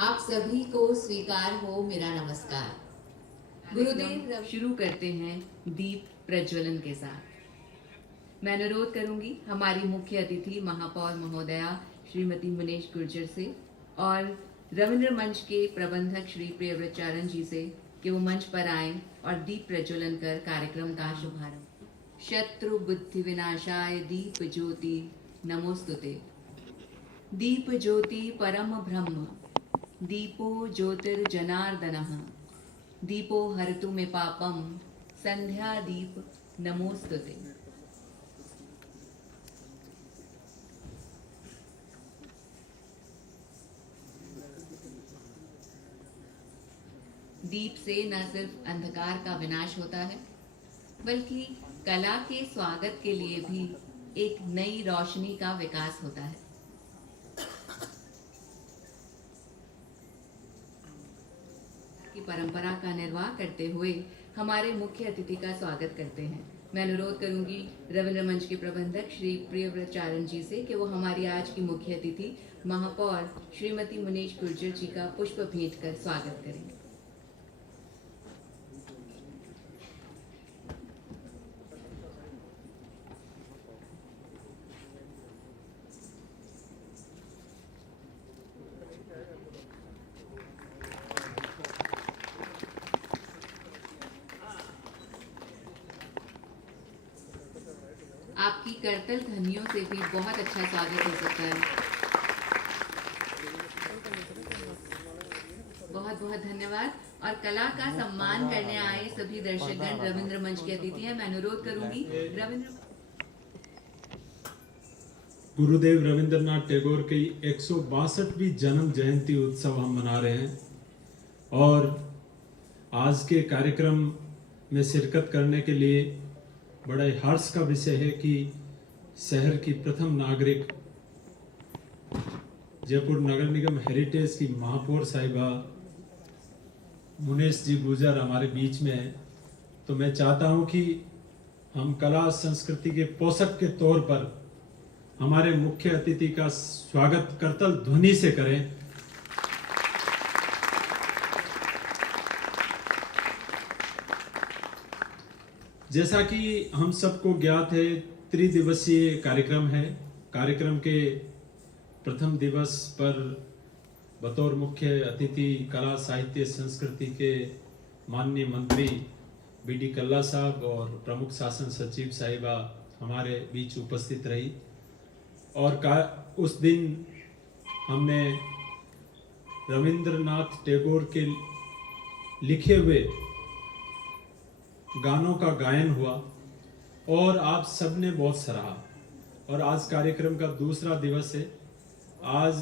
आप सभी को स्वीकार हो मेरा नमस्कार। गुरुदेव शुरू करते हैं दीप प्रज्वलन के साथ। मैं अनुरोध करूंगी हमारी मुख्य अतिथि महापौर महोदया श्रीमती मुनेश गुर्जर से और रविंद्र मंच के प्रबंधक श्री प्रियव्रत जी से कि वो मंच पर आएं और दीप प्रज्वलन कर कार्यक्रम का शुभारंभ। शत्रु बुद्धि विनाशाय दीप ज्योति नमोस्तुते। दीप ज्योति परम ब्रह्म दीपो ज्योतिर्जनार्दनः दीपो हरतु मे पापम संध्या दीप नमोस्तुते। दीप से न सिर्फ अंधकार का विनाश होता है बल्कि कला के स्वागत के लिए भी एक नई रोशनी का विकास होता है। की परंपरा का निर्वाह करते हुए हमारे मुख्य अतिथि का स्वागत करते हैं। मैं अनुरोध करूंगी रविंद्र मंच के प्रबंधक श्री प्रियव्रत जी से कि वो हमारी आज की मुख्य अतिथि महापौर श्रीमती मुनेश गुर्जर जी का पुष्प भेंट कर स्वागत करेंगे। आपकी करतल ध्वनियों से भी बहुत अच्छा स्वागत हो सकता है। बहुत बहुत धन्यवाद। और कला का सम्मान करने आए सभी दर्शकगण रविंद्र मंच के अतिथि हैं। मैं अनुरोध करूंगी गुरुदेव रविंद्रनाथ टैगोर की 162वीं जन्म जयंती उत्सव हम मना रहे हैं और आज के कार्यक्रम में शिरकत करने के लिए बड़ा हर्ष का विषय है कि शहर की प्रथम नागरिक जयपुर नगर निगम हेरिटेज की महापौर साहिबा मुनेश जी गुर्जर हमारे बीच में है। तो मैं चाहता हूं कि हम कला संस्कृति के पोषक के तौर पर हमारे मुख्य अतिथि का स्वागत करतल ध्वनि से करें। जैसा कि हम सबको ज्ञात है, त्रिदिवसीय कार्यक्रम है। कार्यक्रम के प्रथम दिवस पर बतौर मुख्य अतिथि कला साहित्य संस्कृति के माननीय मंत्री बी.डी. कल्ला साहब और प्रमुख शासन सचिव साहिबा हमारे बीच उपस्थित रही और उस दिन हमने रविंद्रनाथ टैगोर के लिखे हुए गानों का गायन हुआ और आप सबने बहुत सराहा। और आज कार्यक्रम का दूसरा दिवस है। आज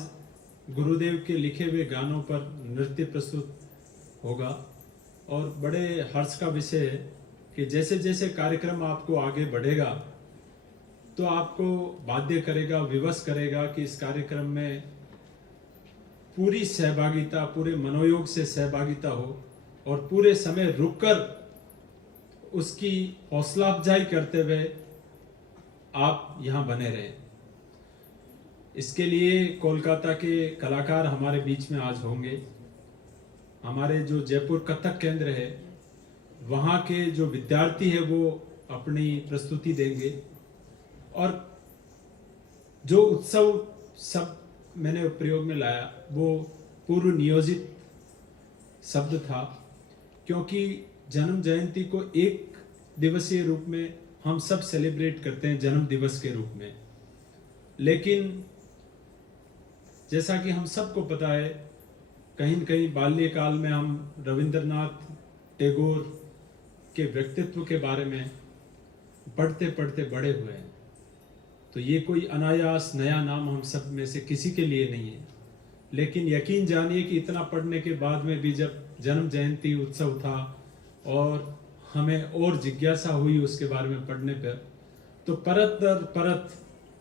गुरुदेव के लिखे हुए गानों पर नृत्य प्रस्तुत होगा और बड़े हर्ष का विषय है कि जैसे जैसे कार्यक्रम आपको आगे बढ़ेगा तो आपको बाध्य करेगा, विवश करेगा कि इस कार्यक्रम में पूरी सहभागिता, पूरे मनोयोग से सहभागिता हो और पूरे समय रुककर उसकी हौसला अफजाई करते हुए आप यहाँ बने रहें। इसके लिए कोलकाता के कलाकार हमारे बीच में आज होंगे। हमारे जो जयपुर कथक केंद्र है वहाँ के जो विद्यार्थी है वो अपनी प्रस्तुति देंगे और जो उत्सव सब मैंने प्रयोग में लाया वो पूर्व नियोजित शब्द था, क्योंकि जन्म जयंती को एक दिवसीय रूप में हम सब सेलिब्रेट करते हैं जन्म दिवस के रूप में। लेकिन जैसा कि हम सबको पता है, कहीं न कहीं बाल्यकाल में हम रविंद्रनाथ टैगोर के व्यक्तित्व के बारे में पढ़ते पढ़ते बड़े हुए हैं। तो ये कोई अनायास नया नाम हम सब में से किसी के लिए नहीं है। लेकिन यकीन जानिए कि इतना पढ़ने के बाद में भी जब जन्म जयंती उत्सव था और हमें और जिज्ञासा हुई उसके बारे में पढ़ने पर, तो परत दर परत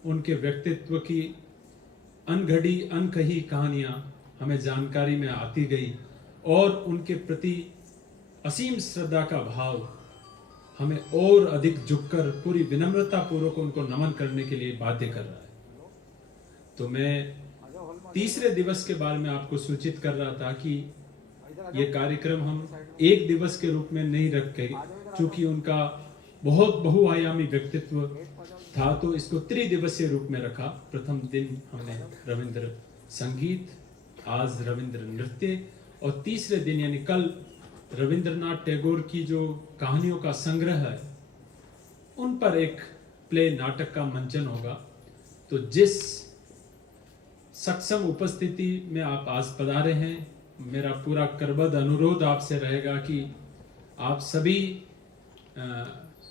उनके व्यक्तित्व की अनघड़ी अनकही कहानियां हमें जानकारी में आती गई और उनके प्रति असीम श्रद्धा का भाव हमें और अधिक झुककर पूरी विनम्रता पूर्वक उनको नमन करने के लिए बाध्य कर रहा है। तो मैं तीसरे दिवस के बारे में आपको सूचित कर रहा था कि ये कार्यक्रम हम एक दिवस के रूप में नहीं रखे, चूंकि उनका बहुत बहुआयामी व्यक्तित्व था तो इसको त्रिदिवसीय रूप में रखा। प्रथम दिन हमने रविंद्र संगीत, आज रविंद्र नृत्य और तीसरे दिन यानी कल रविंद्रनाथ टैगोर की जो कहानियों का संग्रह है उन पर एक प्ले नाटक का मंचन होगा। तो जिस सक्षम उपस्थिति में आप आज पधारे हैं, मेरा पूरा करबद्ध अनुरोध आपसे रहेगा कि आप सभी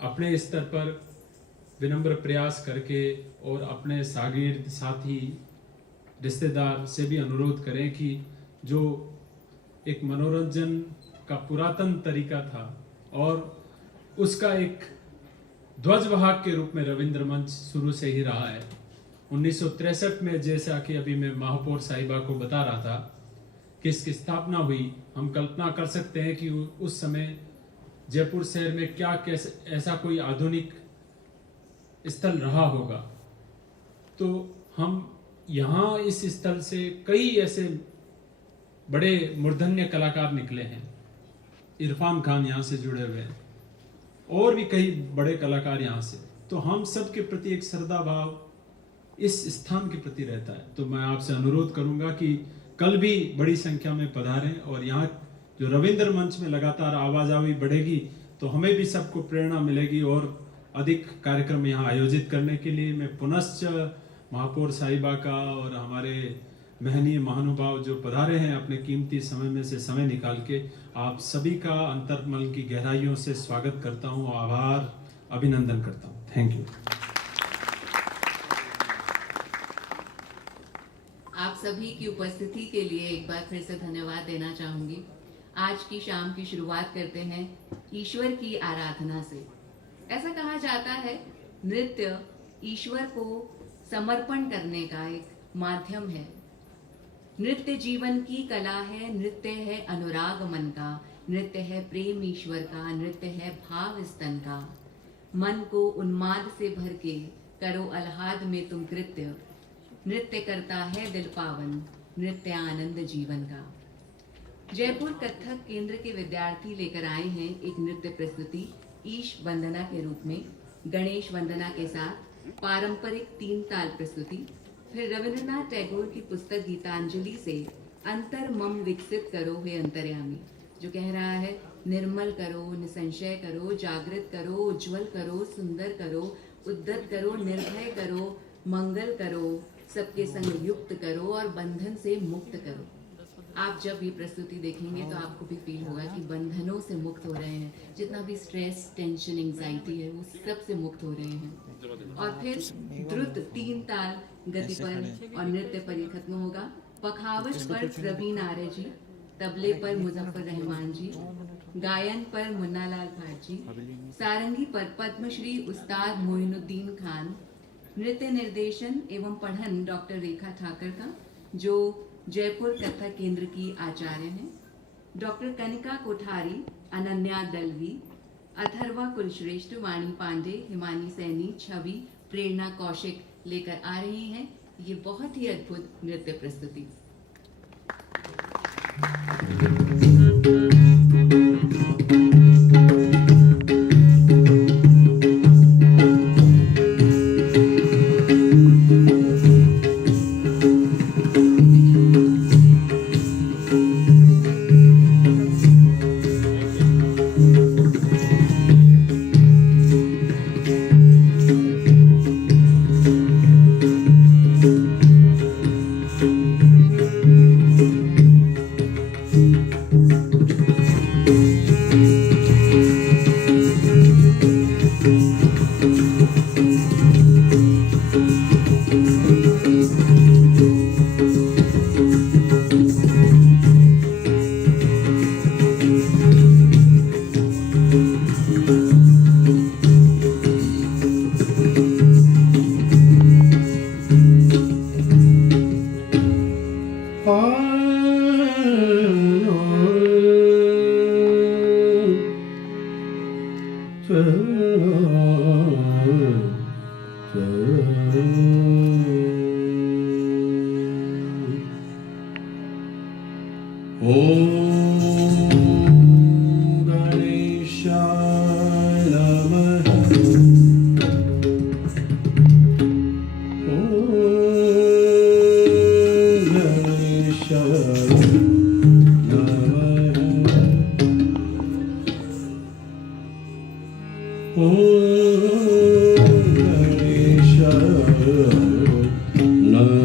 अपने स्तर पर विनम्र प्रयास करके और अपने शागिर्द साथी रिश्तेदार से भी अनुरोध करें कि जो एक मनोरंजन का पुरातन तरीका था और उसका एक ध्वजवाहक के रूप में रविंद्र मंच शुरू से ही रहा है। 1963 में, जैसा कि अभी मैं महापौर साहिबा को बता रहा था कि इसकी स्थापना हुई, हम कल्पना कर सकते हैं कि उस समय जयपुर शहर में क्या कैसे ऐसा कोई आधुनिक स्थल रहा होगा। तो हम यहाँ इस स्थल से कई ऐसे बड़े मूर्धन्य कलाकार निकले हैं। इरफान खान यहाँ से जुड़े हुए हैं और भी कई बड़े कलाकार यहाँ से। तो हम सब के प्रति एक श्रद्धा भाव इस स्थान के प्रति रहता है। तो मैं आपसे अनुरोध करूंगा कि कल भी बड़ी संख्या में पधारें और यहाँ जो रविंद्र मंच में लगातार आवाजाही बढ़ेगी तो हमें भी सबको प्रेरणा मिलेगी और अधिक कार्यक्रम यहाँ आयोजित करने के लिए मैं पुनश्च महापौर साहिबा का और हमारे महनीय महानुभाव जो पधारे हैं अपने कीमती समय में से समय निकाल के, आप सभी का अंतर्मन की गहराइयों से स्वागत करता हूँ, आभार अभिनंदन करता हूँ। Thank you. आप सभी की उपस्थिति के लिए एक बार फिर से धन्यवाद देना चाहूंगी। आज की शाम की शुरुआत करते हैं ईश्वर की आराधना से। ऐसा कहा जाता है नृत्य ईश्वर को समर्पण करने का एक माध्यम है। नृत्य जीवन की कला है, नृत्य है अनुराग मन का, नृत्य है प्रेम ईश्वर का, नृत्य है भाव स्तन का। मन को उन्माद से भर के करो अल्हाद में तुम कृत्य, नृत्य करता है दिल पावन, नृत्य आनंद जीवन का। जयपुर कथक केंद्र के विद्यार्थी लेकर आए हैं एक नृत्य प्रस्तुति ईश वंदना के रूप में, गणेश वंदना के साथ पारंपरिक 3 ताल प्रस्तुति। फिर रविंद्रनाथ टैगोर की पुस्तक गीतांजलि से अंतर मम विकसित करो हे अंतर्यामी, जो कह रहा है निर्मल करो, निसंशय करो, जागृत करो, उज्जवल करो, सुंदर करो, उद्दत करो, निर्भय करो, मंगल करो, सबके संग युक्त करो और बंधन से मुक्त करो। आप जब ये प्रस्तुति देखेंगे तो आपको भी फील होगा कि बंधनों से मुक्त हो रहे हैं, जितना भी स्ट्रेस, टेंशन, एंजाइटी है वो सब से मुक्त हो रहे हैं। और फिर द्रुत 3 ताल गति पर और नृत्य पर ये खत्म होगा। पखावज पर प्रवीण आर्य जी, तबले पर मुजफ्फर रहमान जी, गायन पर मुन्ना लाल भाट जी, सारंगी पर पद्मश्री उस्ताद मोइनुद्दीन खान, नृत्य निर्देशन एवं पठन डॉक्टर रेखा ठाकर का, जो जयपुर कथक केंद्र की आचार्य हैं, डॉक्टर कनिका कोठारी, अनन्या दलवी, अथर्वा कुलश्रेष्ठ, वाणी पांडे, हिमानी सैनी, छवि, प्रेरणा कौशिक लेकर आ रही हैं ये बहुत ही अद्भुत नृत्य प्रस्तुति। गणेशाय नमः। ॐ गणेशाय नमः। ॐ गणेशाय नमः।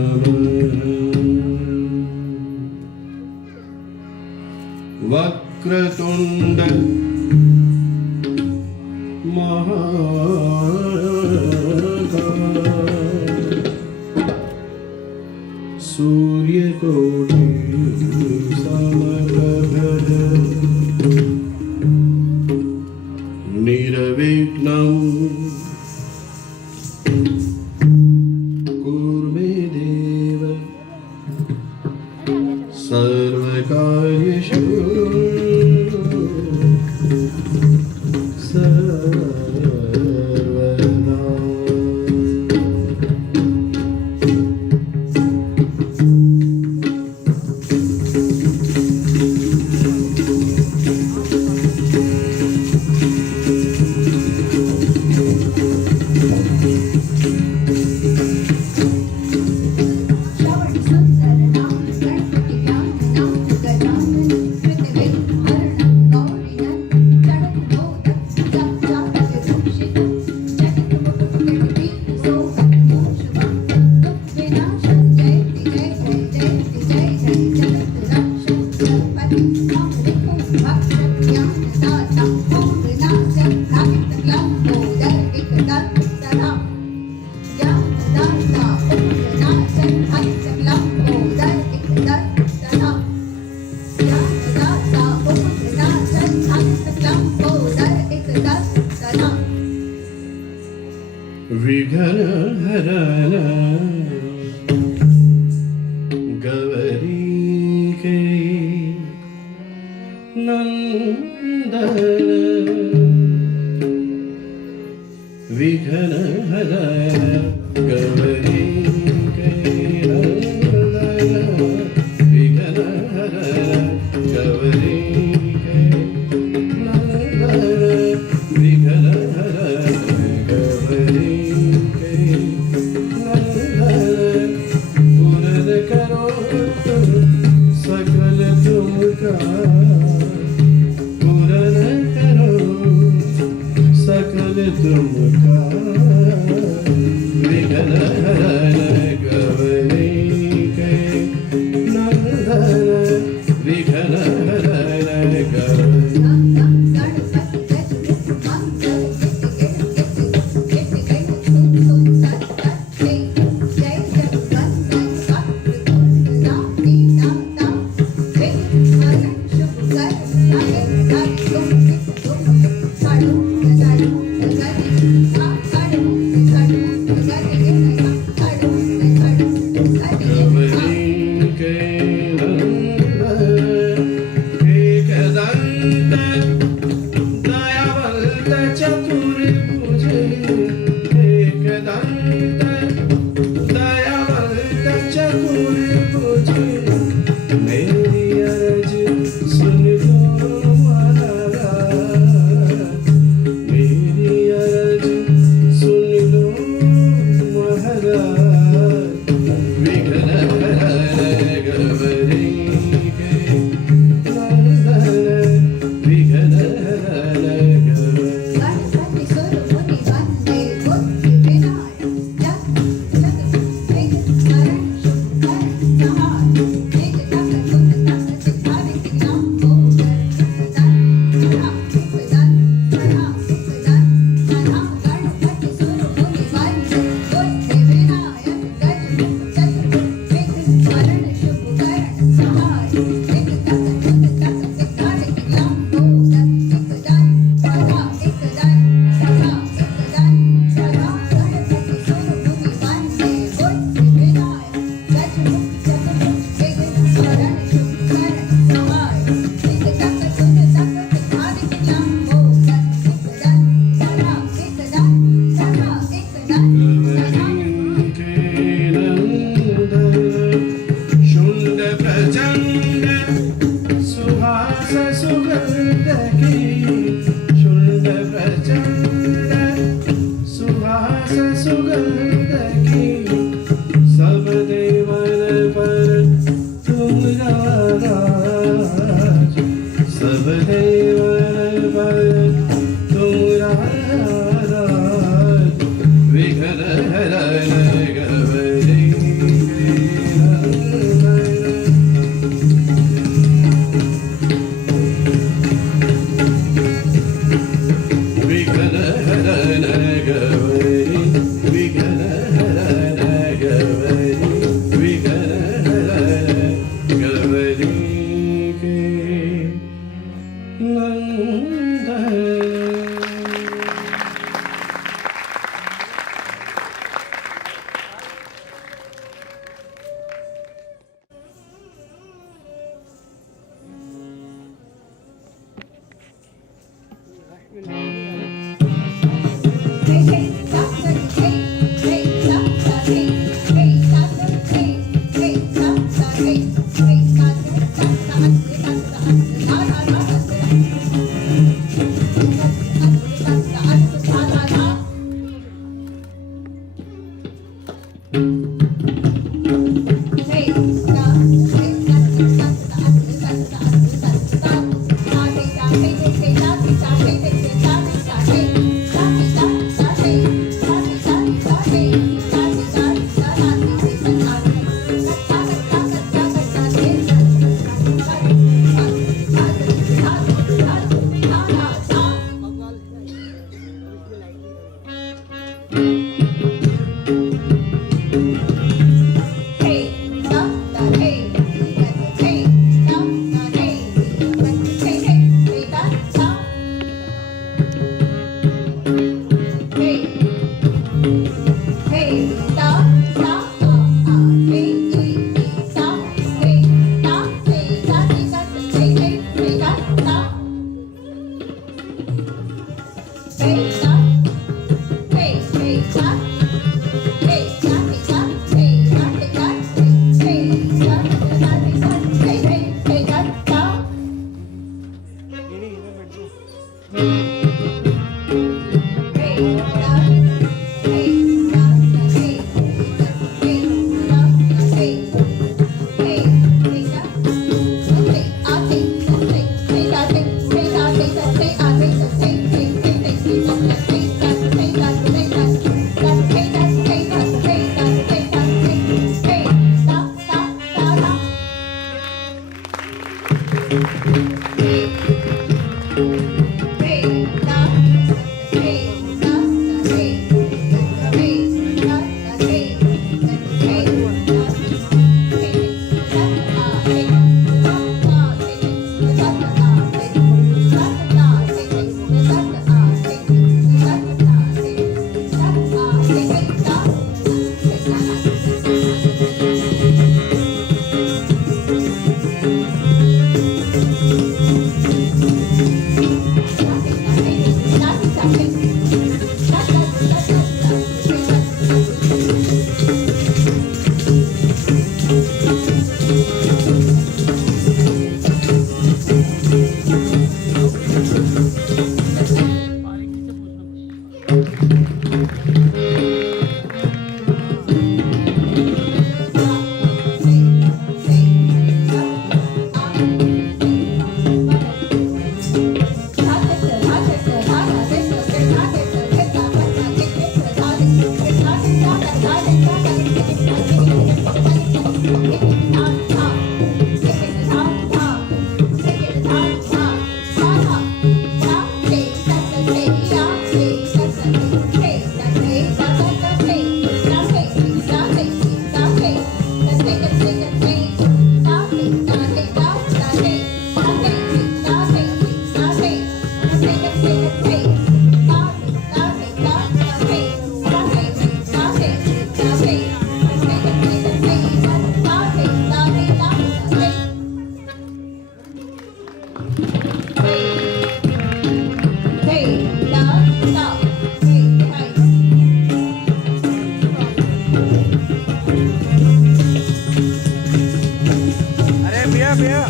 वक्रतुंड महाकाय सूर्यकोटि समप्रभ निर्विघ्नं कुरु मे देव सर्वकार्येषु सर्वदा। श्रवण सुंदर नाम गणपति ज्ञान नाम गजानन अरे भैया भैया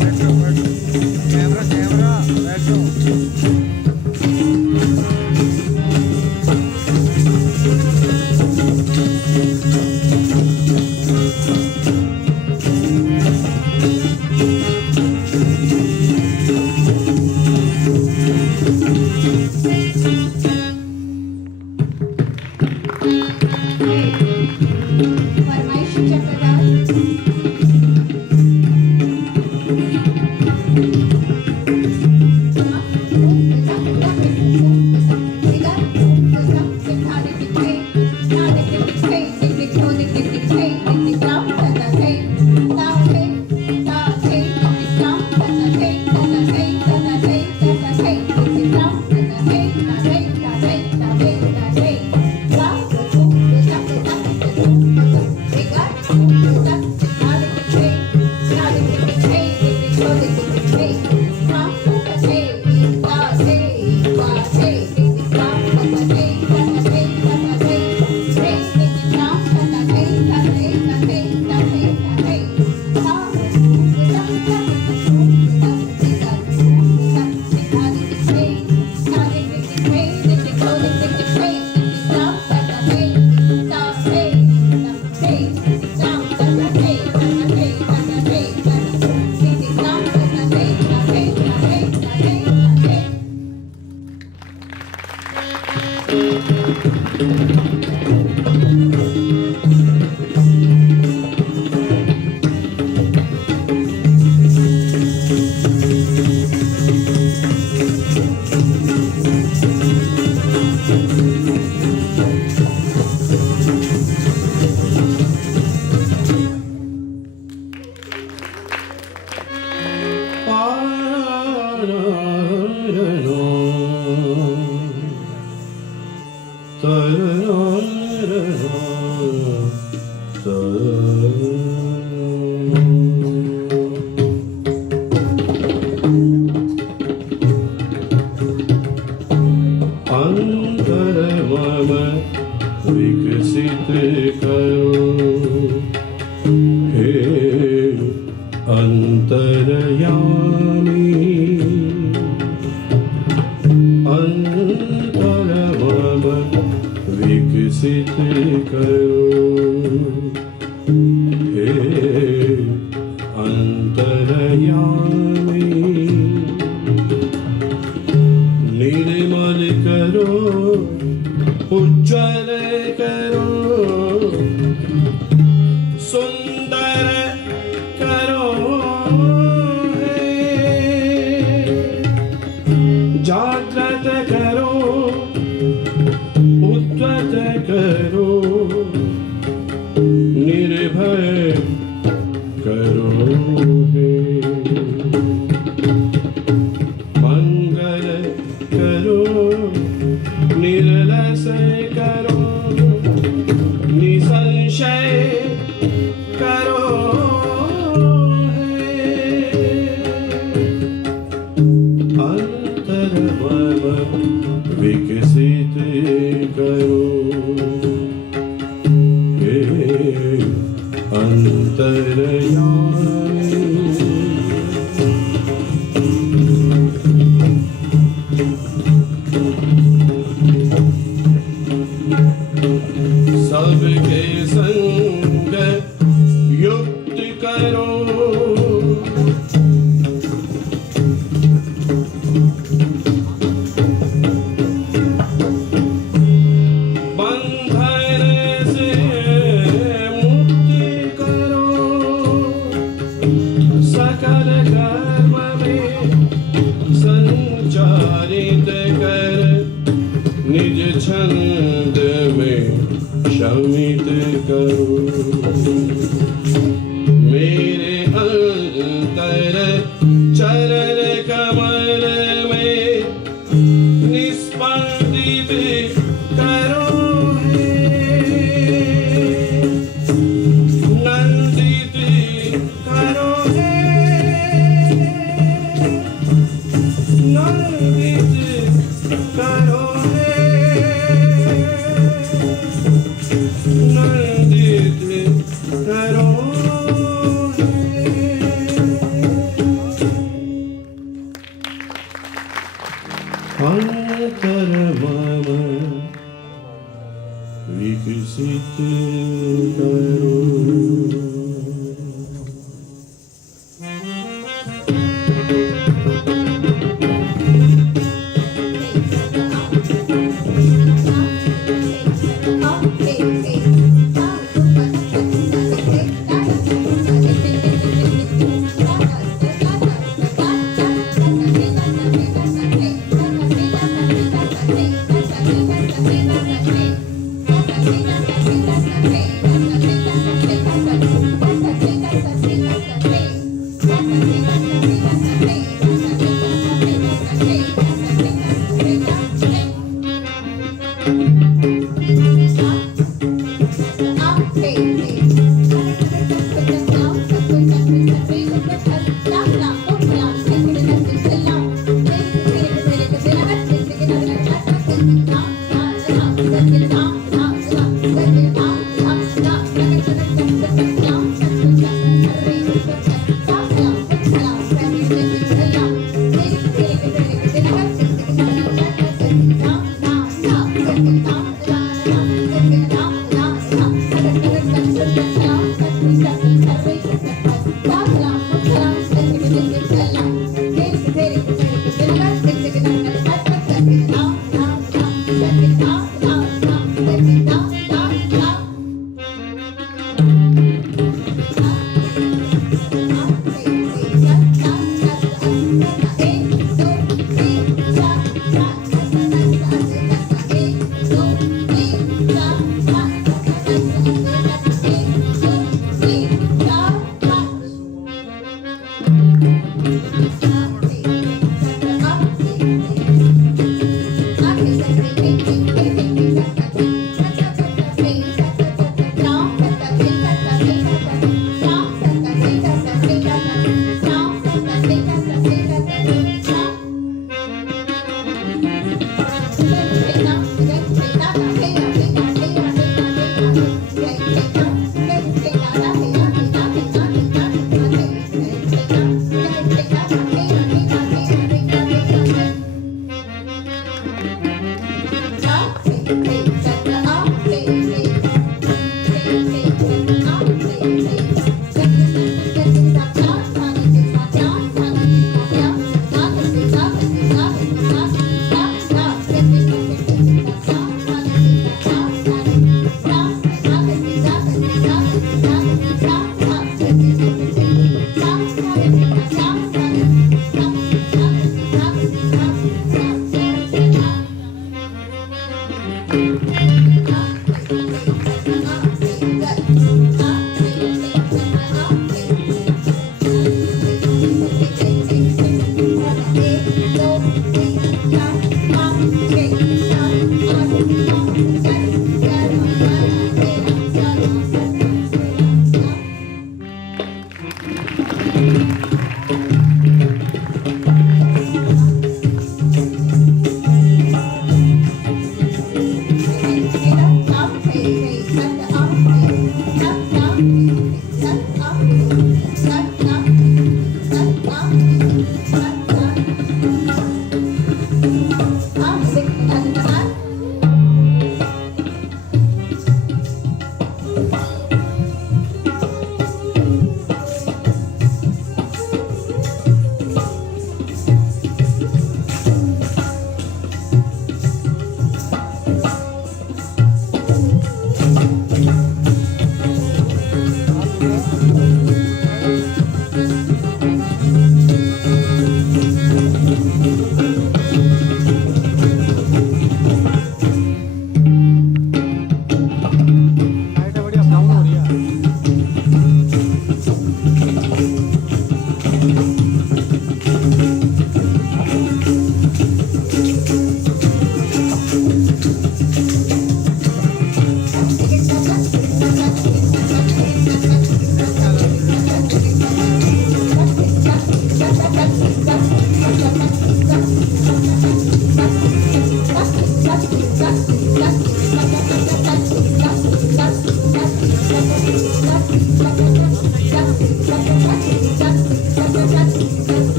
बैठो बैठो कैमरा कैमरा बैठो फरमाइशी चक्रधार अंतर मम विकसित करो हे अंतरयामी अंतर मम विकसित करो हे अंतरयामी निर्मल करो उज्ज्वल करो सुंदर करो हे जागृत करो उद्वत करो निर्भय करो हे मंगल करो निर्लस करो निसंशय करो हे अंतर मम विकसित करो हे अंतरयामी सबके संग युक्त करो बंधन से मुक्त करो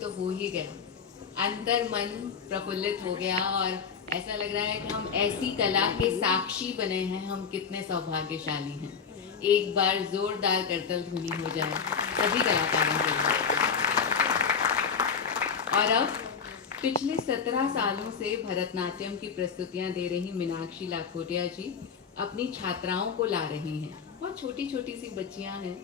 तो हो ही गया, अंतर मन प्रफुल्लित हो गया और ऐसा लग रहा है कि हम ऐसी कला के साक्षी बने हैं। हम कितने सौभाग्यशाली हैं। एक बार जोरदार करतल ध्वनि हो जाए सभी कलाकारों के लिए। और अब पिछले 17 सालों से भरतनाट्यम की प्रस्तुतियां दे रही मीनाक्षी लाखोटिया जी अपनी छात्राओं को ला रही हैं। बहुत छोटी छोटी सी बच्चियां हैं।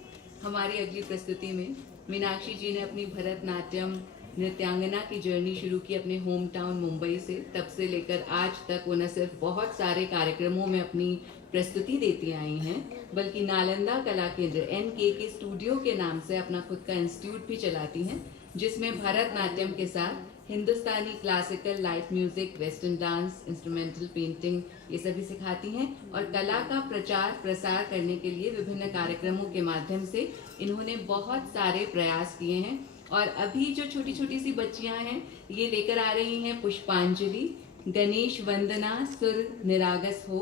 हमारी अगली प्रस्तुति में मीनाक्षी जी ने अपनी भरतनाट्यम नृत्यांगना की जर्नी शुरू की अपने होम टाउन मुंबई से। तब से लेकर आज तक वो न सिर्फ बहुत सारे कार्यक्रमों में अपनी प्रस्तुति देती आई हैं, बल्कि नालंदा कला केंद्र NK के स्टूडियो के नाम से अपना खुद का इंस्टीट्यूट भी चलाती हैं, जिसमें भरतनाट्यम के साथ Hindustani classical, light music, western dance, instrumental painting ये सभी सिखाती हैं। और कला का प्रचार प्रसार करने के लिए विभिन्न कार्यक्रमों के माध्यम से इन्होंने बहुत सारे प्रयास किए हैं। और अभी जो छोटी छोटी सी बच्चियां हैं ये लेकर आ रही हैं पुष्पांजलि, गणेश वंदना सुर निरागस हो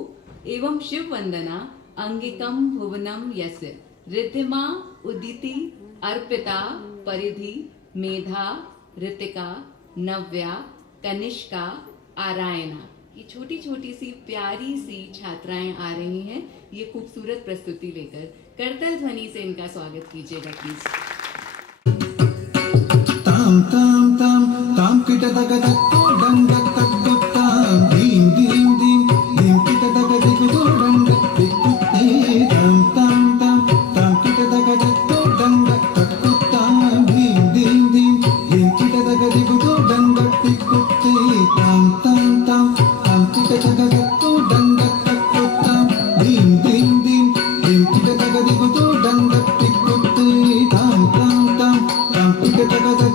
एवं शिव वंदना अंगिकम भुवनम यस्य, रिद्धिमा उदिति अर्पिता परिधि मेधा ऋतिका नव्या कनिष्का आरायना। ये छोटी छोटी सी प्यारी सी छात्राएं आ रही हैं ये खूबसूरत प्रस्तुति लेकर। करतल ध्वनि से इनका स्वागत कीजिएगा प्लीज। ताम ताम ताम ताम किट दग दग तो डंग तक ताम दीम दीम दीम दीम किट दग दिग तो डंग दिग ते ताम ताम ताम ताम किट दग दग तो डंग तक ताम दीम दीम दीम दीम किट दग दिग तो डंग दिग ते ताम ताम ताम ताम किट दग दग तो डंग तक ताम दीम दीम दीम दीम किट दग दिग तो डंग दिग ते ताम ताम ताम ताम किट दग दग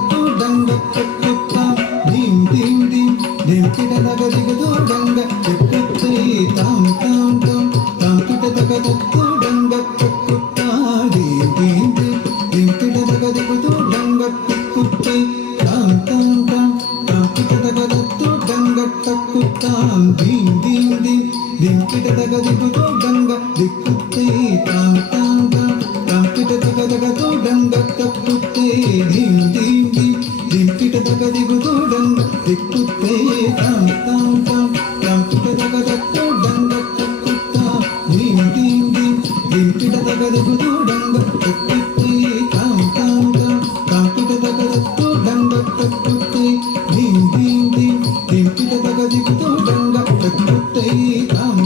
Tam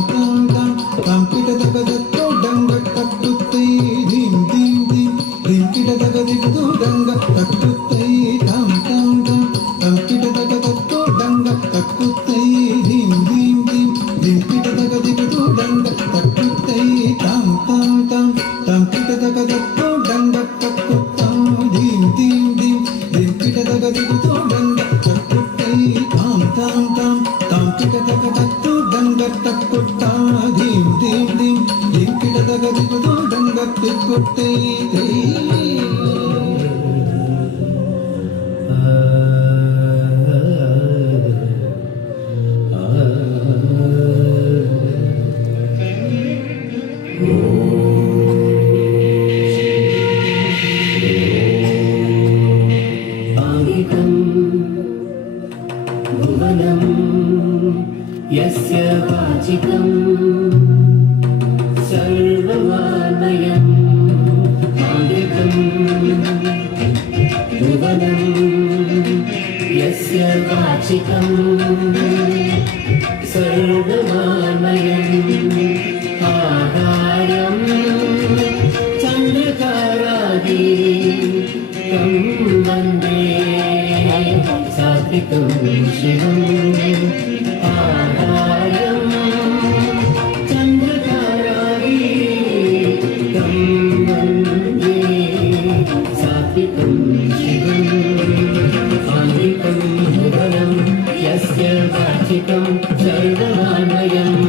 tam tam tam kita daga datto danga takkutte dim dim dim dim kita daga digdo danga takkutte tam tam tam tam kita daga datto danga takkutte dim dim dim dim kita daga digdo danga takkutte tam tam tam tam kita daga datto danga takkutte dim dim dim dim kita daga digdo danga takkutte tam tam tam tam kita daga datto danga takkutte dim dim dim dim kita daga digdo danga takkutte भुवनं यस्य वाचिकं सर्ववान्मयं आदिकं भुवनं यस्य वाचिकं सर्ववान्मयं आधारं चन्द्रकारादि तं वन्दे सात्विकं शिवम् आधारं चन्द्रतारादीतं वन्दे सात्विकं शिवम् आदिकं भुवनं यस्य वाचिकं सर्ववान्मयम्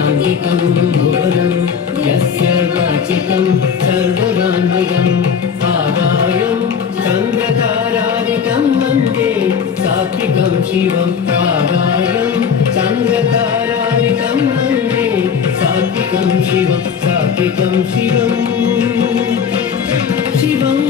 आदिकं भुवनं यस्य वाचिकं सर्ववान्मयम् आधारं चन्द्रतारादिकं वन्दे सात्विकं शिवम् आधारं चन्द्रतारादिकं वन्दे सात्विकं शिवम् सात्विकं शिवम् शिवम्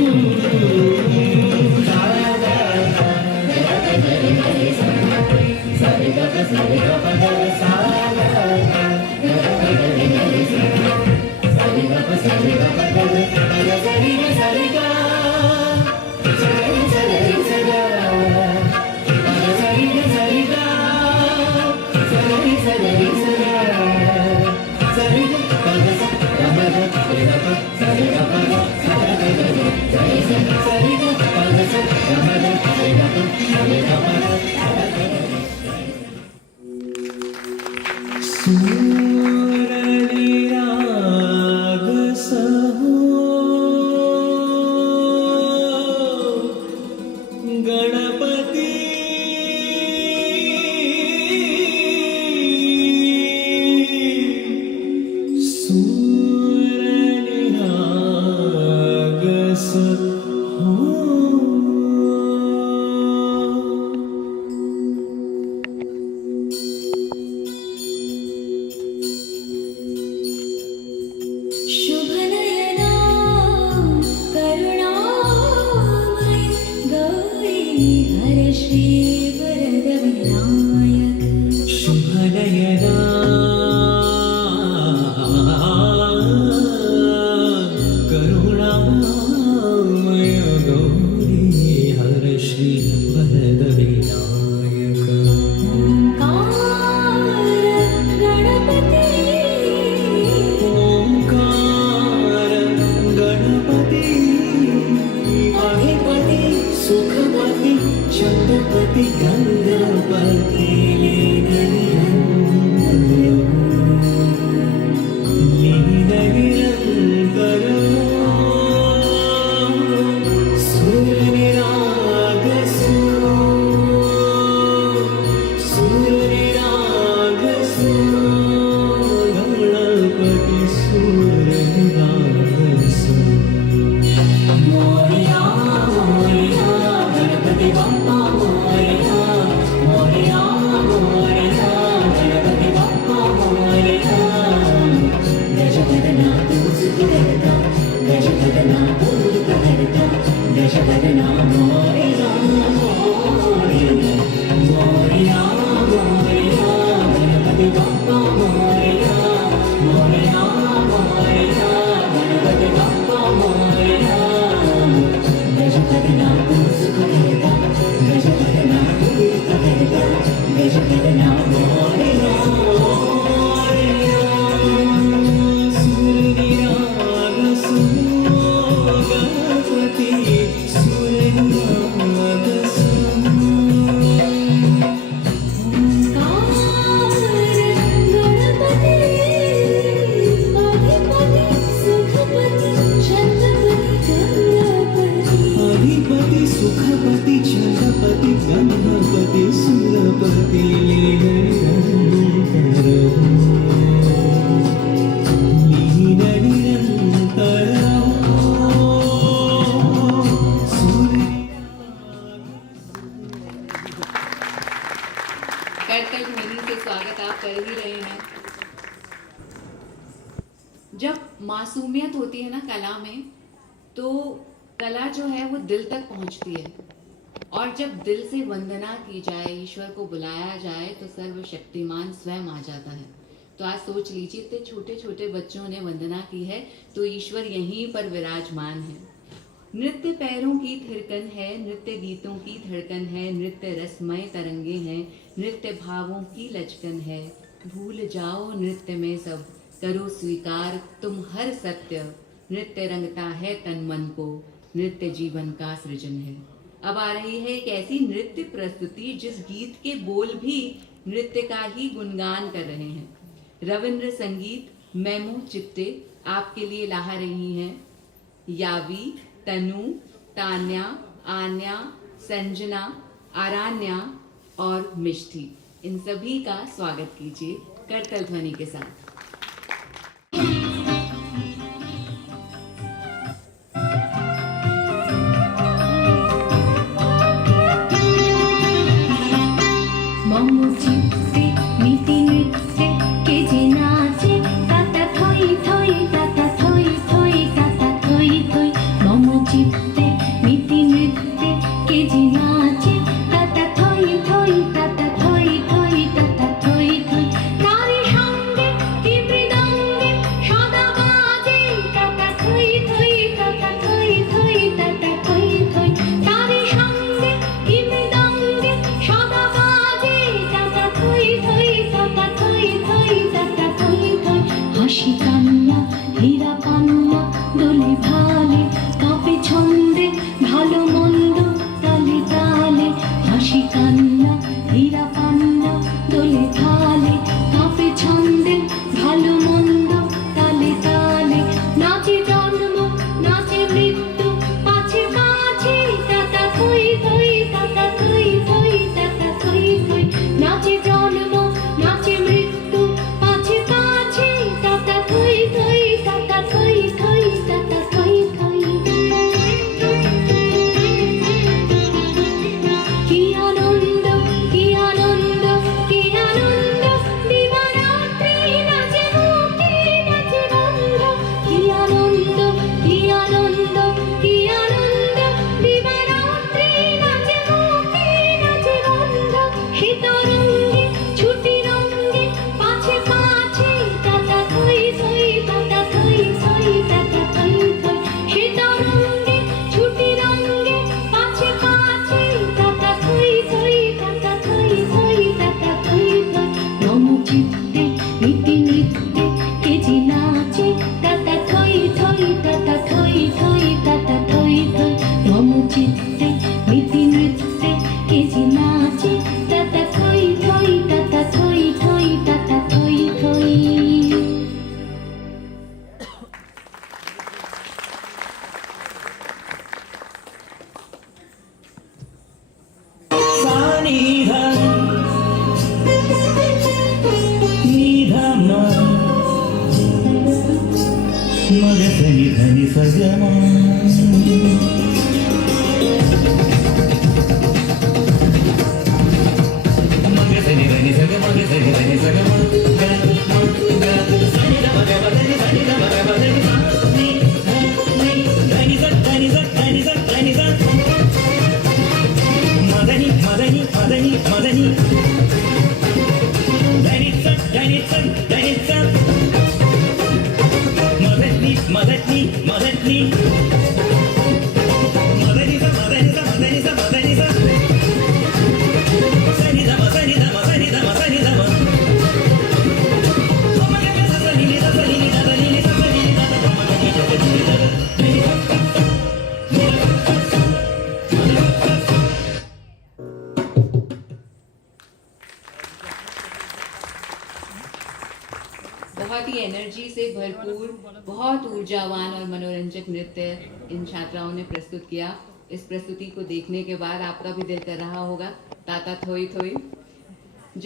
शुभनयना करुणामय गौरी हर श्री वरद विनायक शुभनयना करुणामय गौरी हर श्री वरद विनायक ओंकार गणपति ओंकार गणपति अधिपति सुखपति छत्रपति जब मासूमियत होती है ना कला में, तो कला जो है वो दिल तक पहुंचती है, और जब दिल से वंदना की जाए, ईश्वर को बुलाया जाए, तो सर्वशक्तिमान स्वयं आ जाता है। तो आज सोच लीजिए, इतने छोटे छोटे बच्चों ने वंदना की है, तो ईश्वर यहीं पर विराजमान है। नृत्य पैरों की थिरकन है, नृत्य गीतों की धड़कन है, नृत्य रसमय तरंगे हैं, नृत्य भावों की लचकन है। भूल जाओ नृत्य में सब, करो स्वीकार तुम हर सत्य। नृत्य रंगता है तन मन को, नृत्य जीवन का सृजन है। अब आ रही है एक ऐसी नृत्य प्रस्तुति जिस गीत के बोल भी नृत्य का ही गुणगान कर रहे हैं। रविंद्र संगीत मैमू चित्ते आपके लिए ला रही हैं यावी, तनु, तान्या, आन्या, संजना, आरान्या और मिष्टी। इन सभी का स्वागत कीजिए करतल ध्वनि के साथ। मम चित्ते नीति नृत्य के जे नाचे, ताता थई थई ताता थई थई ताता थई थई। मम चित्ते नीति नृत्य के जे नाचे, ताता थई थई ताता थई थई ताता थई थई। तारे সঙ্গে কি মৃদঙ্গে সদা বাজে, তাতা থই থই তাতা থই থই তাতা থই থই। তারে সঙ্গে কি মৃদঙ্গে সদা বাজে, তাতা থই থই তাতা থই থই তাতা থই থই। হাসি কান্না হীরা পান্না দোলে ভালে, কাঁপে ছন্দে ভালো মন্দ তালে তালে। হাসি কান্না হীরা পান্না দোলে ভালে, কাঁপে ছন্দে ভালো মন্দ তালে তালে। নাচে জন্ম নাচে মৃত্যু পাছে পাছে, তাতা থই থই তাতা থই থই তাতা থই থই। নাচে জন্ম নাচে মৃত্যু পাছে পাছে, তাতা থই থই তাতা থই থই তাতা থই থই। কি আনন্দ কি আনন্দ কি আনন্দ, দিবারাত্রি নাচে মুক্তি নাচে বন্ধ। কি আনন্দ কি আনন্দ কি আনন্দ, দিবারাত্রি নাচে মুক্তি নাচে বন্ধ। সে তরঙ্গে ছুটি রঙ্গে পাছে পাছে, তাতা থই থই তাতা থই থই তাতা থই থই। সে তরঙ্গে ছুটি রঙ্গে পাছে পাছে, তাতা থই থই তাতা থই থই তাতা থই থই। মম চিত্তে নীতি নৃত্যে কে যে নাচে, তাতা থই থই তাতা থই থই তাতা থই থই। মম চিত্তে নীতি নৃত্যে কে যে নাচে, তাতা থই থই তাতা থই থই তাতা থই থই। सानिधा निधमा मग सनि धनि सगमा। मग सनि धनि सग मग सनि धनि सगमा। ग ग सनि ध मग धनि सनि ध मग धनि सा नि धनि स धनि स धनि स धनि स। मदनि मदनि मदनि मदनि, धनित्स धनित्स धनित्स। मदनि मदनि मदनि, मदनि स मदनि स मदनि स मदनि स। सनि ध म सनि ध म सनि ध म सनि ध म। म ग ग स स नि नि ध स नि नि ध ध नि नि स स नि नि ध ध म म ग ग ग नि नि ध ध नि नि ध ध। बहुत ही एनर्जी से भरपूर, बहुत ऊर्जावान और मनोरंजक नृत्य इन छात्राओं ने प्रस्तुत किया। इस प्रस्तुति को देखने के बाद आपका भी दिल कर रहा होगा ताता थोई थोई।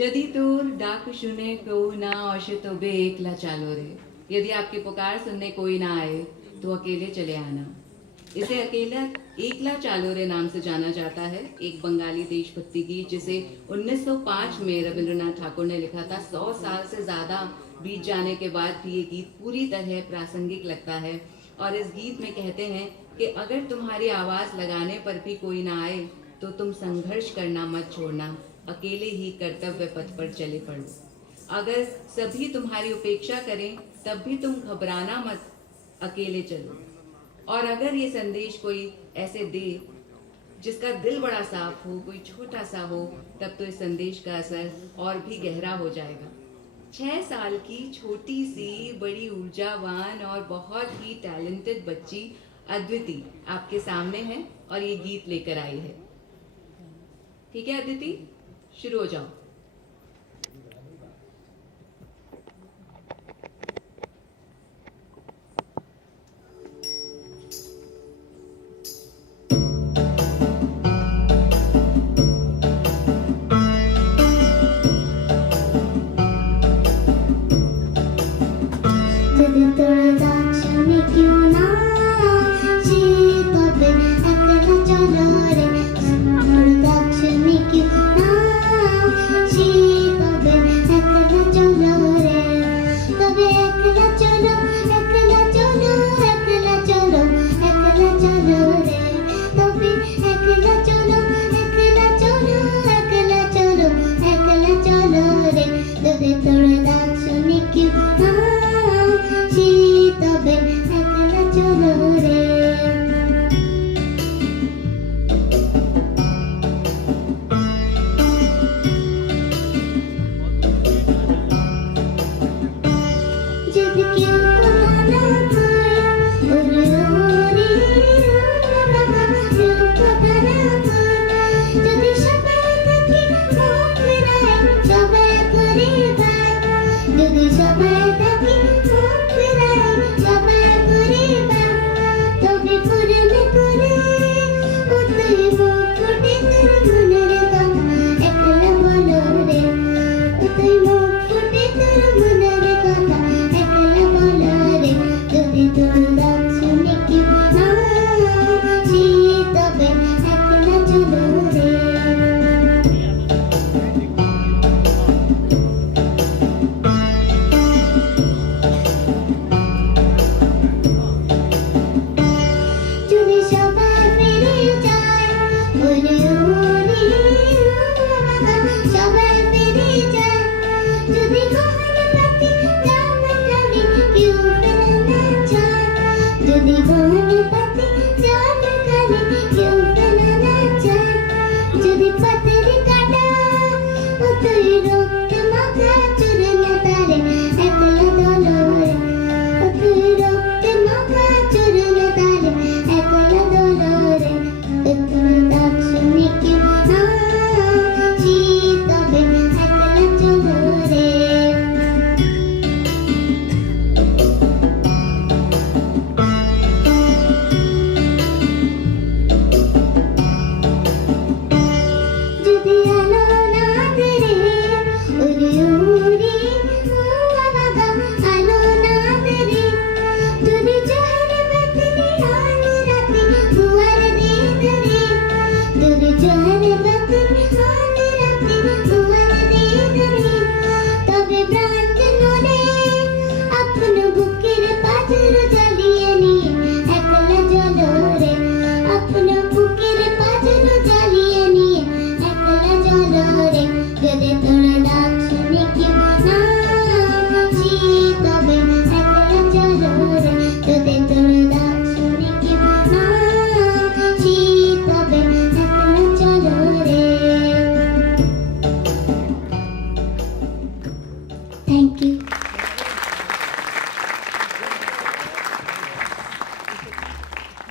यदि तोर डाक सुने को ना औषे तो बे एकला चालो रे। यदि आपकी पुकार सुनने कोई ना आए तो अकेले चले आना। इसे अकेला एकला चालो रे नाम से जाना जाता है। एक बंगाली देशभक्ति गीत जिसे 1905 में रविंद्रनाथ ठाकुर ने लिखा था। 100 साल से ज्यादा बीत जाने के बाद भी ये गीत पूरी तरह प्रासंगिक लगता है। और इस गीत में कहते हैं कि अगर तुम्हारी आवाज लगाने पर भी कोई ना आए तो तुम संघर्ष करना मत छोड़ना, अकेले ही कर्तव्य पथ पर चले पड़ो। अगर सभी तुम्हारी उपेक्षा करें तब भी तुम घबराना मत, अकेले चलो। और अगर ये संदेश कोई ऐसे दे जिसका दिल बड़ा साफ हो, कोई छोटा सा हो, तब तो इस संदेश का असर और भी गहरा हो जाएगा। 6 साल की छोटी सी बड़ी ऊर्जावान और बहुत ही टैलेंटेड बच्ची अद्विति आपके सामने है और ये गीत लेकर आई है। ठीक है अदिति, शुरू हो जाओ।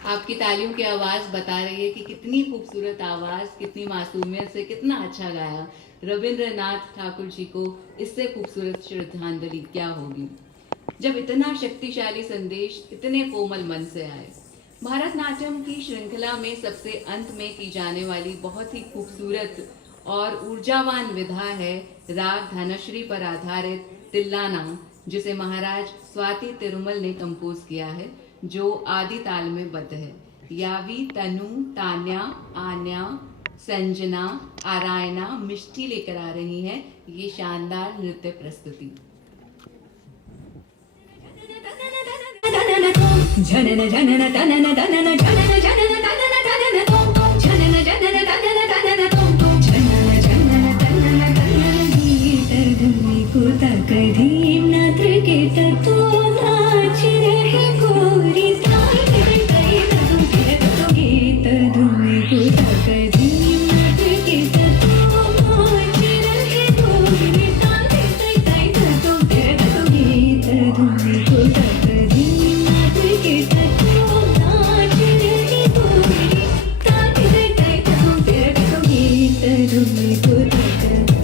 आपकी तालियों की आवाज बता रही है कि कितनी खूबसूरत आवाज, कितनी मासूमियत से कितना अच्छा गाया। रविंद्रनाथ ठाकुर जी को इससे खूबसूरत श्रद्धांजलि क्या होगी, जब इतना शक्तिशाली संदेश इतने कोमल मन से आए। भारतनाट्यम की श्रृंखला में सबसे अंत में की जाने वाली बहुत ही खूबसूरत और ऊर्जावान विधा है राग धनश्री पर आधारित तिल्लाना, जिसे महाराज स्वाति तिरुमल ने कंपोज किया है, जो आदि ताल में बद्ध है। यावी, तनु, तान्या, आन्या, संजना, आरायना, मिष्टी लेकर आ रही हैं ये शानदार नृत्य प्रस्तुति। झनन झनन तनन तनन झनन झनन तनन तनन तोम तोम झनन झनन तनन तनन तोम तोम झनन झनन तनन तनन गीत धुनी कुता कधीम नाथ के तत्व नाच रहे गोरी ताई ताई ताई तू फिर तो गीत धुनी कुता कधीम नाथ के तत्व नाच रहे गोरी ताई ताई ताई तू फिर तो गीत धुनी कुता कधीम नाथ के तत्व नाच रहे गोरी ताई ताई ताई तू फिर तो गीत धुनी कुता कधीम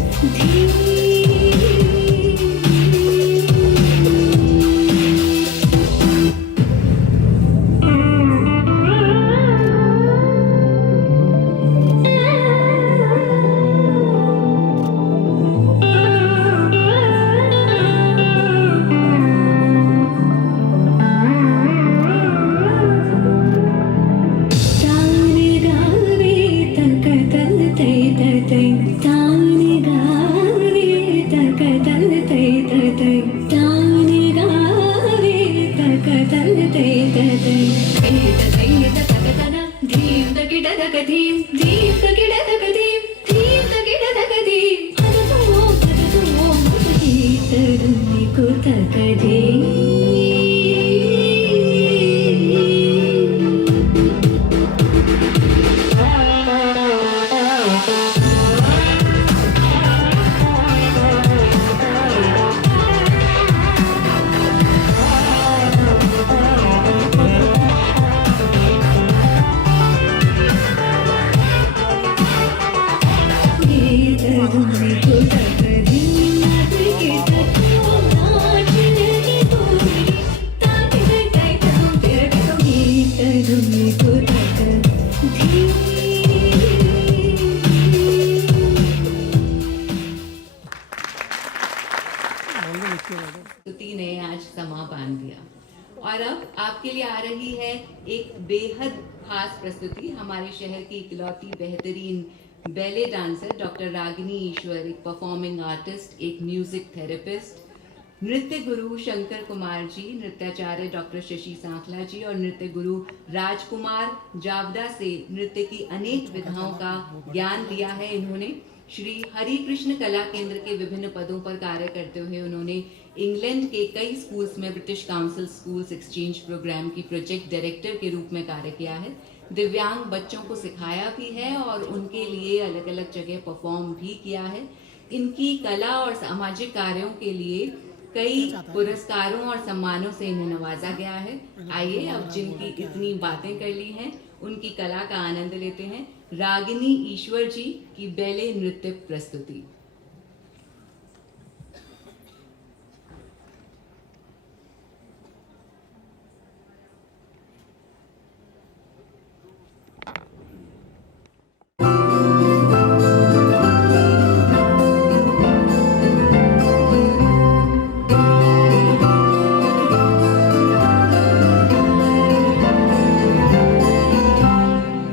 स्तुति ने आज समा बांध दिया और अब आपके लिए आ रही है एक बेहद खास प्रस्तुति। हमारे शहर की इकलौती बेहतरीन बैले डांसर डॉक्टर रागिनी ईश्वर, एक परफॉर्मिंग आर्टिस्ट, एक म्यूजिक थेरेपिस्ट, नृत्य गुरु शंकर कुमार जी, नृत्याचार्य डॉक्टर शशि सांखला जी और नृत्य गुरु राजकुमार जावदा से नृत्य की अनेक विधाओं का ज्ञान लिया है इन्होंने। श्री हरि कृष्ण कला केंद्र के विभिन्न पदों पर कार्य करते हुए उन्होंने इंग्लैंड के कई स्कूल्स में British council schools exchange program की प्रोजेक्ट डायरेक्टर के रूप में कार्य किया है। दिव्यांग बच्चों को सिखाया भी है और उनके लिए अलग अलग जगह परफॉर्म भी किया है। इनकी कला और सामाजिक कार्यों के लिए कई पुरस्कारों और सम्मानों से इन्हें नवाजा गया है। आइए अब जिनकी इतनी बातें कर ली हैं उनकी कला का आनंद लेते हैं। रागिनी ईश्वर जी की बैले नृत्य प्रस्तुति।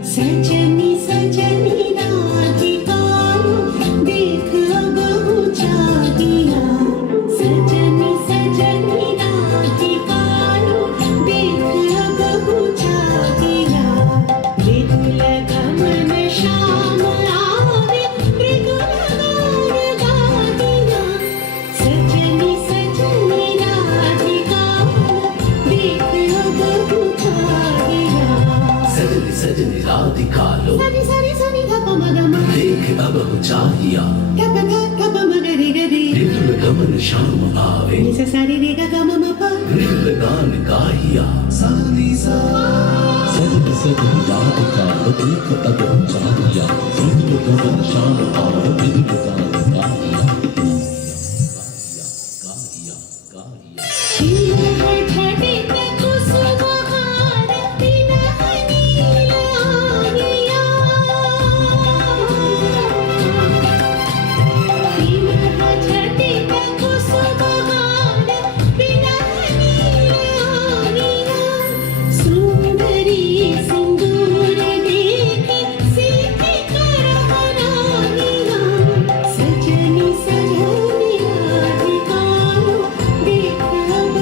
सजनी सजनी राधिका देख बहु चादिया सजनी सजनी राधिका देख बहु चादिया मृदुल गमन श्याम आवे मृदुल गान गादिया सजनी सजनी राधिका देख बहु चादिया सजनी सजनी राधिका लो सनी सनी सनी धप मगम देख अब चाहिया धप धप मगरे गरे मृदुल गमन श्याम आवे निस सारी रे ग गम म प मृदुल गान गाहिया सजनी सजनी राधिका देख अब चाहिया मृदुल गमन श्याम आवे मृदुल गान गाहिया गाहिया गाहिया छटे कुसुम हार बिन नीला आगिया छटे कुसुम हार बिन नीला आगिया सुंदरी सिंदूर देखी सीखी कर हरागिया सजनी सजनी राधिका देख अब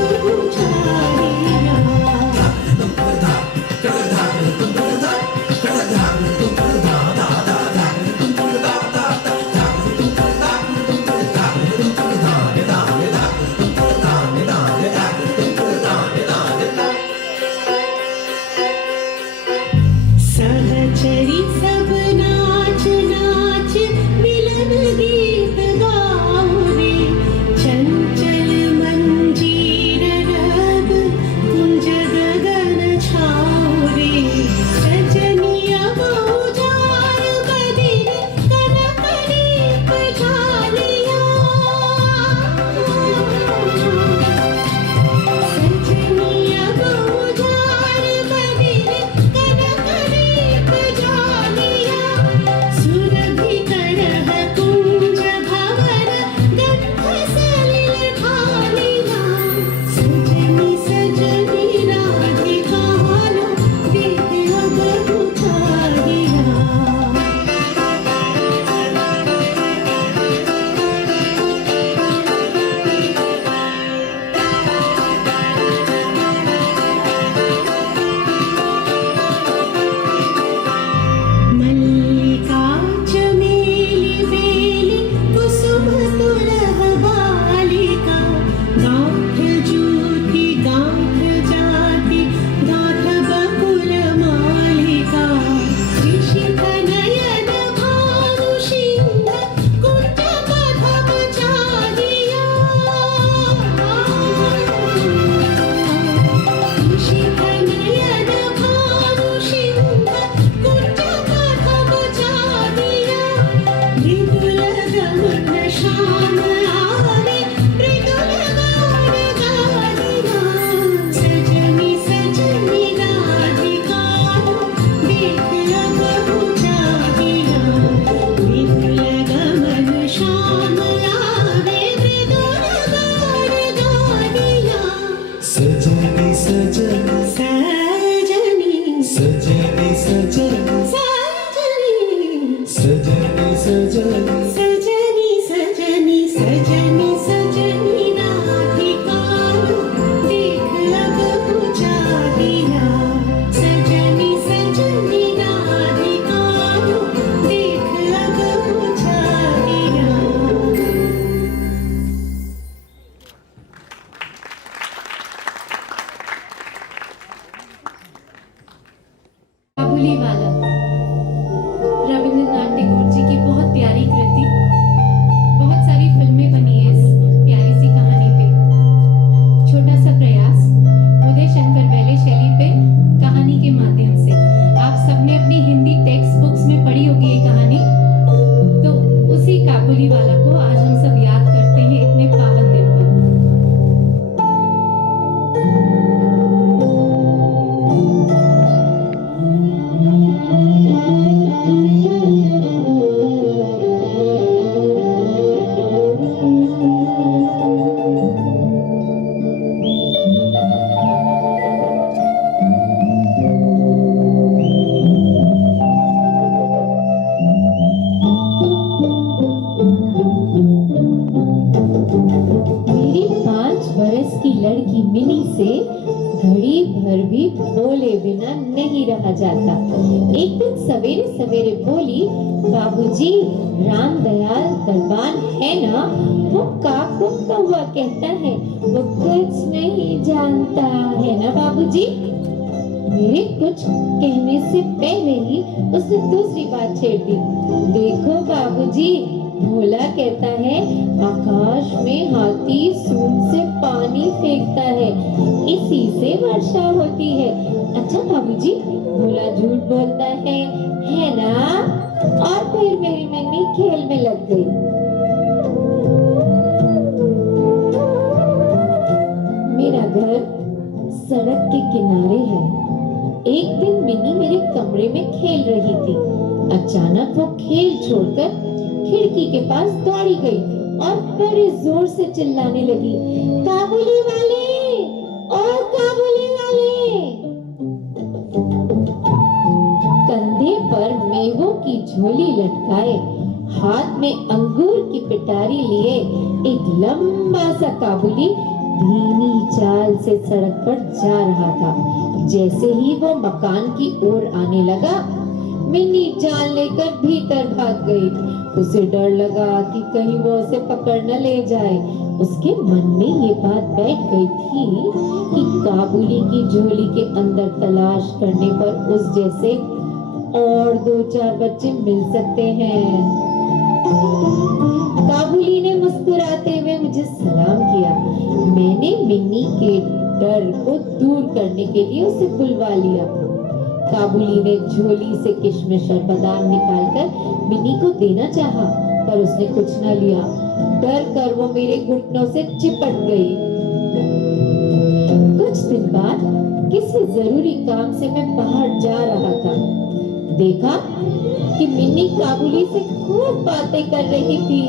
सजनी सजनी सजनी सजनी सजनी सजनी सजनी सजनी सजनी सजनी सजनी सजनी राधिका देख अब बुझा दिया सजनी सजनी राधिका देख अब बुझा दिया काबुली वाला रविंद्रनाथ टैगोर जी की बहुत प्यारी कृति। बहुत सारी फिल्में बनी है इस प्यारी सी कहानी पे। छोटा सा प्रयास उदय शंकर बैले शैली पे कहानी के माध्यम से। आप सबने अपनी हिंदी टेक्स्ट बुक्स में पढ़ी होगी ये कहानी, तो उसी काबुली वाला को आज हम सब याद करते हैं इतने पावन दिन पर। मेरी 5 बरस की लड़की मिनी से घड़ी भर भी बोले बिना नहीं रहा जाता। एक दिन सवेरे सवेरे बोली, बाबूजी राम दयाल दरबान है ना, वो काकू कौवा कहता है, वो कुछ नहीं जानता है ना बाबूजी। मेरे कुछ कहने से पहले ही उसने दूसरी बात छेड़ दी, देखो बाबूजी भोला कहता है आकाश में हाथी सूंड से पानी फेंकता है, इसी से वर्षा होती है। अच्छा बाबूजी भोला झूठ बोलता है ना। और फिर मेरी मम्मी खेल में लग गई। मेरा घर सड़क के किनारे है। एक दिन मिनी मेरे कमरे में खेल रही थी। अचानक वो खेल छोड़कर खिड़की के पास दौड़ी गई और बड़े जोर से चिल्लाने लगी, काबुली वाले, ओ काबुली वाले। कंधे पर मेवों की झोली लटकाए, हाथ में अंगूर की पिटारी लिए एक लंबा सा काबुली धीमी चाल से सड़क पर जा रहा था। जैसे ही वो मकान की ओर आने लगा, मिनी जान लेकर भीतर भाग गई। उसे डर लगा कि कहीं वो उसे पकड़ न ले जाए। उसके मन में ये बात बैठ गई थी कि काबुली की झोली के अंदर तलाश करने पर उस जैसे और 2-4 बच्चे मिल सकते हैं। काबुली ने मुस्कुराते हुए मुझे सलाम किया। मैंने मिनी के डर को दूर करने के लिए उसे बुलवा लिया। काबुली ने झोली से किशमिश और बादाम निकालकर मिनी को देना चाहा, पर उसने कुछ न लिया। डर कर वो मेरे घुटनों से चिपट गई। कुछ दिन बाद किसी जरूरी काम से मैं बाहर जा रहा था। देखा कि मिनी काबुली से खूब बातें कर रही थी।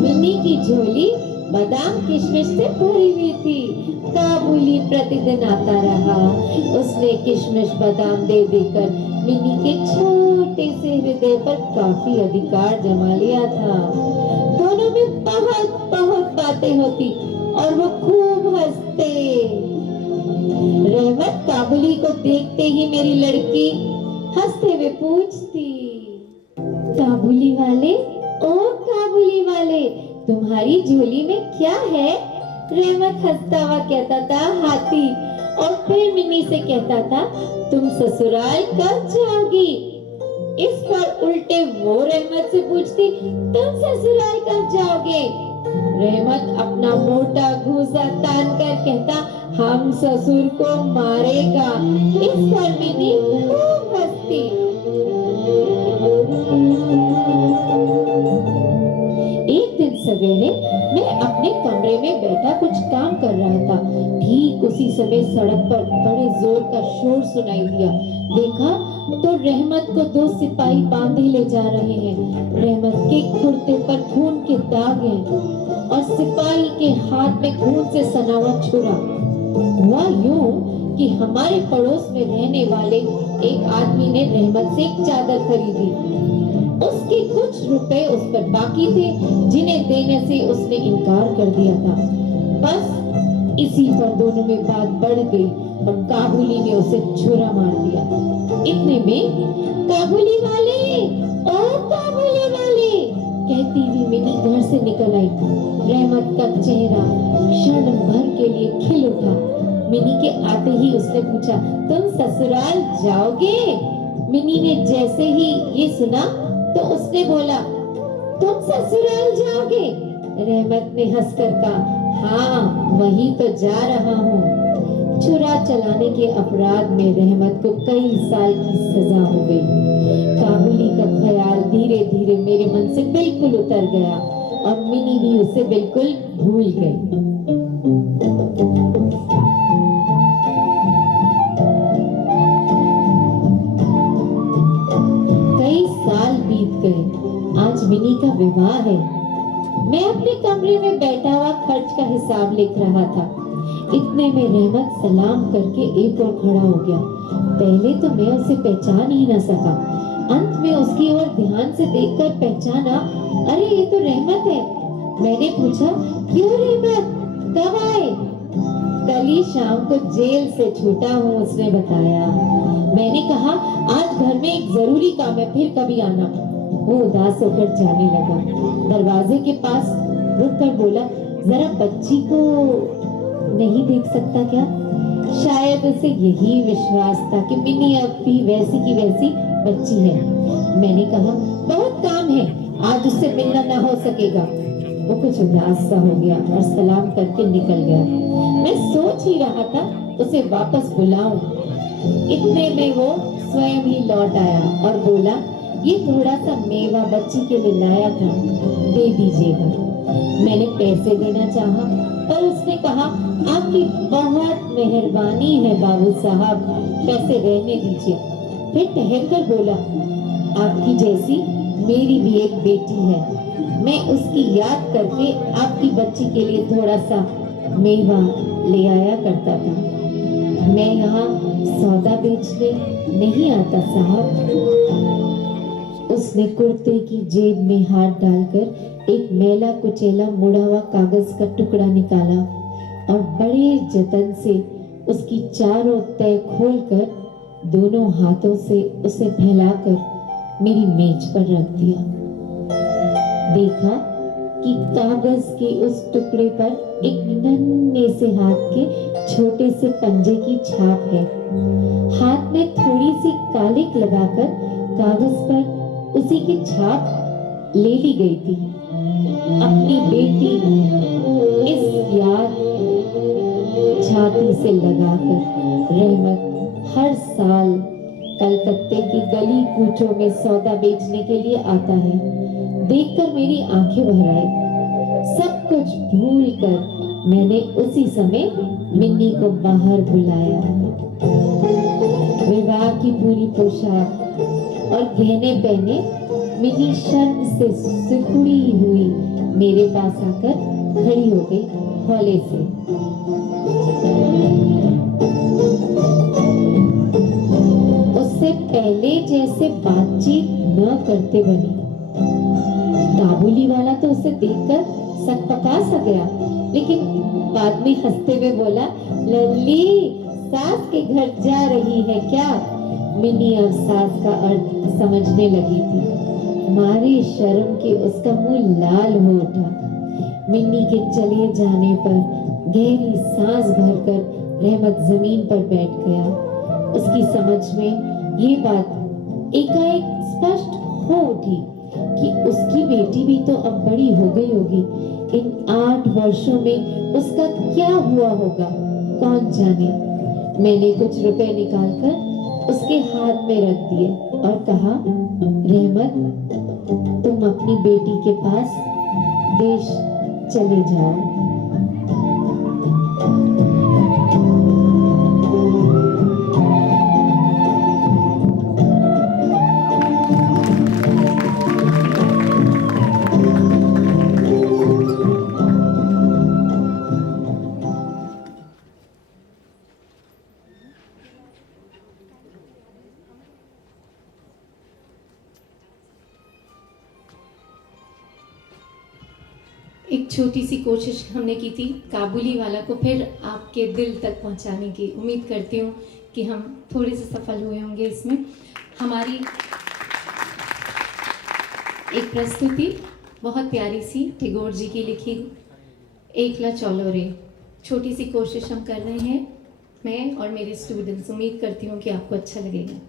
मिनी की झोली बादाम किशमिश से भरी हुई थी। काबुली प्रतिदिन आता रहा। उसने किशमिश बादाम दे देकर मिनी के छोटे से हृदय पर काफी अधिकार जमा लिया था। दोनों में बहुत बहुत बातें होती और वो खूब हंसते। रहमत काबुली को देखते ही मेरी लड़की हंसते हुए पूछती, काबुली वाले, ओ काबुली वाले, तुम्हारी झोली में क्या है? रहमत हंसता हुआ कहता था, हाथी। और फिर मिनी से कहता था, तुम ससुराल कब जाओगी? इस पर उल्टे वो रहमत से पूछती, तुम ससुराल कब जाओगे? रहमत अपना मोटा घूंसा तान कर कहता, हम ससुर को मारेगा। इस पर मिनी खूब हंसती। एक दिन सवेरे मैं अपने कमरे में बैठा कुछ काम कर रहा था। ठीक उसी समय सड़क पर बड़े जोर का शोर सुनाई दिया। देखा तो रहमत को 2 सिपाही बांधे ले जा रहे हैं। रहमत के कुर्ते पर खून हाथ में खून से सना हुआ छुरा। हुआ यूं कि हमारे पड़ोस में रहने वाले एक आदमी ने रहमत से एक चादर खरीदी। उसके कुछ रुपए उस पर बाकी थे जिन्हें देने से उसने इनकार कर दिया था। बस इसी पर दोनों में बात बढ़ गई और काबुली ने उसे छुरा मार दिया। इतने में काबुली वाले, ओ काबुली वाले कहती हुई मिनी घर से निकल आई। रहमत का चेहरा क्षण भर के लिए खिल उठा। मिनी के आते ही उसने पूछा, तुम ससुराल जाओगे? मिनी ने जैसे ही ये सुना तो उसने बोला, तुम ससुराल जाओगे? रहमत ने हंसकर कहा, हाँ वही तो जा रहा हूँ। छुरा चलाने के अपराध में रहमत को कई साल की सजा हो गई। काबुली का ख्याल धीरे धीरे मेरे मन से बिल्कुल उतर गया और मिनी भी उसे बिल्कुल भूल गई। कई साल बीत गए। आज मिनी का विवाह है। मैं अपने कमरे में बैठा हुआ खर्च का हिसाब लिख रहा था। इतने में रहमत सलाम करके एक और खड़ा हो गया। पहले तो मैं उसे पहचान ही न सका। अंत में उसकी ओर ध्यान से देखकर पहचाना, अरे ये तो रहमत है। मैंने पूछा, क्यों रहमत, कब आए? कल ही शाम को जेल से छूटा हूँ, उसने बताया। मैंने कहा, आज घर में एक जरूरी काम है, फिर कभी आना। वो उदास होकर जाने लगा। दरवाजे के पास रुककर बोला, जरा बच्ची को नहीं देख सकता क्या? शायद उसे यही विश्वास था कि मिनी अब भी वैसी की वैसी बच्ची है। मैंने कहा, बहुत काम है, आज उससे मिलना ना हो सकेगा। वो कुछ उदास सा हो गया और सलाम करके निकल गया। मैं सोच ही रहा था उसे वापस बुलाऊं। इतने में वो स्वयं ही लौट आया और बोला, ये थोड़ा सा मेवा बच्ची के लिए लाया था, दे दीजिएगा। मैंने पैसे देना चाहा पर उसने कहा, आपकी बहुत मेहरबानी है बाबू साहब, पैसे रहने दीजिए। फिर ठहर कर बोला, आपकी जैसी मेरी भी एक बेटी है। मैं उसकी याद करके आपकी बच्ची के लिए थोड़ा सा मेवा ले आया करता था। मैं यहाँ सौदा बेचने नहीं आता साहब। उसने कुर्ते की जेब में हाथ डालकर एक मैला कुचैला मुड़ा हुआ कागज का टुकड़ा निकाला और बड़े जतन से उसकी चारों तह खोलकर दोनों हाथों से उसे फैलाकर मेरी मेज पर रख दिया। देखा कि कागज के उस टुकड़े पर एक नन्हे से हाथ के छोटे से पंजे की छाप है। हाथ में थोड़ी सी कालिक लगाकर कागज पर उसी की छाप ले ली गई थी। अपनी बेटी इस याद छाती से लगाकर रहमत हर साल कलकत्ते की गली कूचों में सौदा बेचने के लिए आता है। देखकर मेरी आंखें भर आई। सब कुछ भूलकर मैंने उसी समय मिन्नी को बाहर बुलाया। विवाह की पूरी पोशाक और गहने पहने मिनी शर्म से सिकुड़ी हुई मेरे पास आकर खड़ी हो गई हौले से। उससे पहले जैसे बातचीत न करते बनी। काबुली वाला तो उसे देखकर सकपका सा गया, लेकिन बाद में हंसते हुए बोला, लल्ली सास के घर जा रही है क्या? मिनी अब सास का अर्थ समझने लगी थी। मारे शर्म के उसका मुंह लाल हो उठा। मिन्नी के चले जाने पर गहरी सांस भरकर रहमत जमीन पर बैठ गया। उसकी समझ में ये बात एकाएक स्पष्ट हो उठी कि उसकी बेटी भी तो अब बड़ी हो गई होगी। इन 8 वर्षों में उसका क्या हुआ होगा, कौन जाने। मैंने कुछ रुपए निकालकर उसके हाथ में रख दिए और कहा, रहमत तुम अपनी बेटी के पास देश चले जाओ। एक छोटी सी कोशिश हमने की थी काबुली वाला को फिर आपके दिल तक पहुंचाने की। उम्मीद करती हूँ कि हम थोड़े से सफल हुए होंगे इसमें। हमारी एक प्रस्तुति बहुत प्यारी सी टैगोर जी की लिखी एकला चलो रे, छोटी सी कोशिश हम कर रहे हैं, मैं और मेरे स्टूडेंट्स। उम्मीद करती हूँ कि आपको अच्छा लगेगा।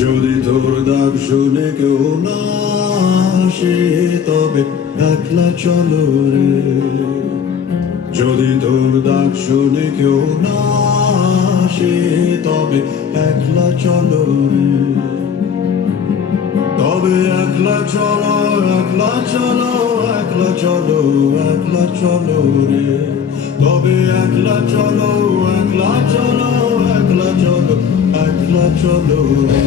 যদি তোর ডাক শুনে কেউ না আসে তবে একলা চলো রে, যদি তোর ডাক শুনে কেউ না আসে তবে একলা চলো রে, তবে একলা চলো, একলা চলো, একলা চলো, একলা চলো রে, তবে একলা চলো, একলা চলো, একলা চলো, একলা চলো রে।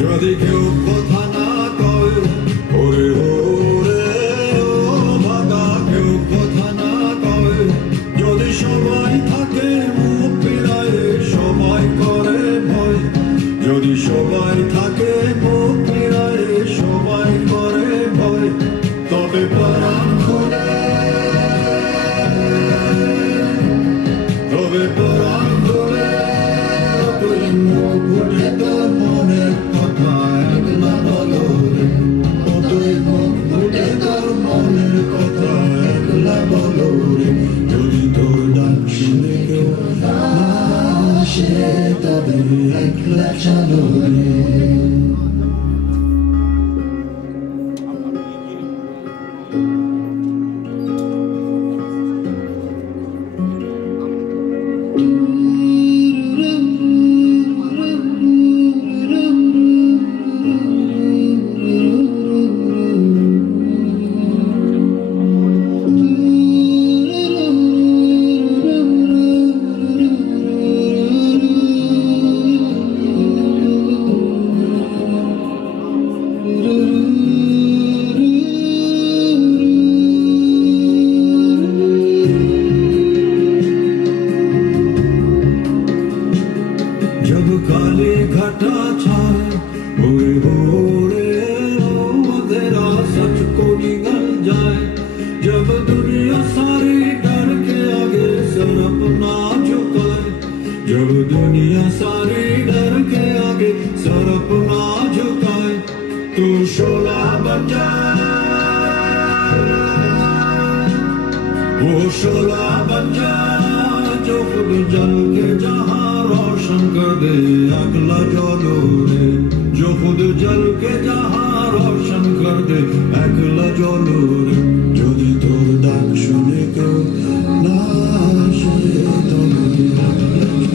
যদি কেউ কথা না কয় ওরে ওরে ও ভাগা, কেউ কথা না কয়, যদি সবাই থাকে মুখ ফিরায় সবাই করে ভয়, যদি সবাই থাকে মুখ ফিরায় সবাই করে ভয়, তবে প্রাণ খুলে, তবে প্রাণ খুলে তুই মুখ ফুটে তোর মনের কথা একলা বলো রে, তুই মুখ ফুটে তোর মনের কথা একলা বলো রে, যদি তোর ডাক শুনে কেউ না আসে তবে একলা চলো রে। जब काली घटा छाए हुए हो रे ओ तेरा सच को निगल जाए, जब दुनिया सारी डर के आगे सर अपना झुकाए, जब दुनिया सारी डर के आगे सर अपना झुकाए, तू शोला बन जाए, वो शोला बन जाए जो खुद जल के जहां रोशन कर दे अगला चलो रे, जो खुद जल के जहां रोशन कर दे अगला चलो रे, যদি তোর ডাক শুনে কেউ না আসে তবে একলা চলো।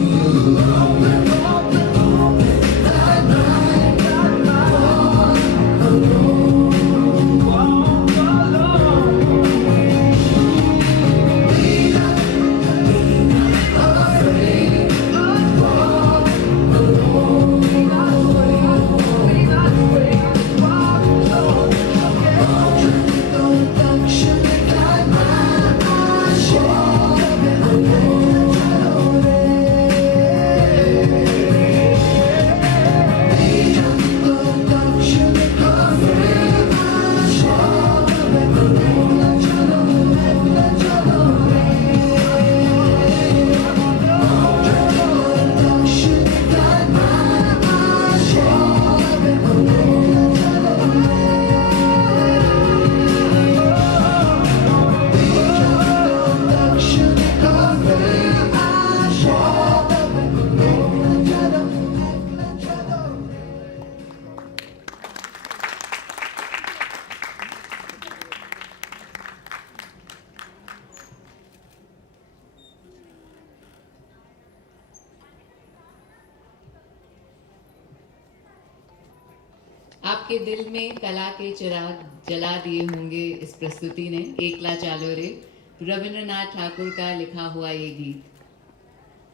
आपके दिल में कला के चिराग जला दिए होंगे इस प्रस्तुति ने। एकला चालो रे, रविंद्रनाथ ठाकुर का लिखा हुआ ये गीत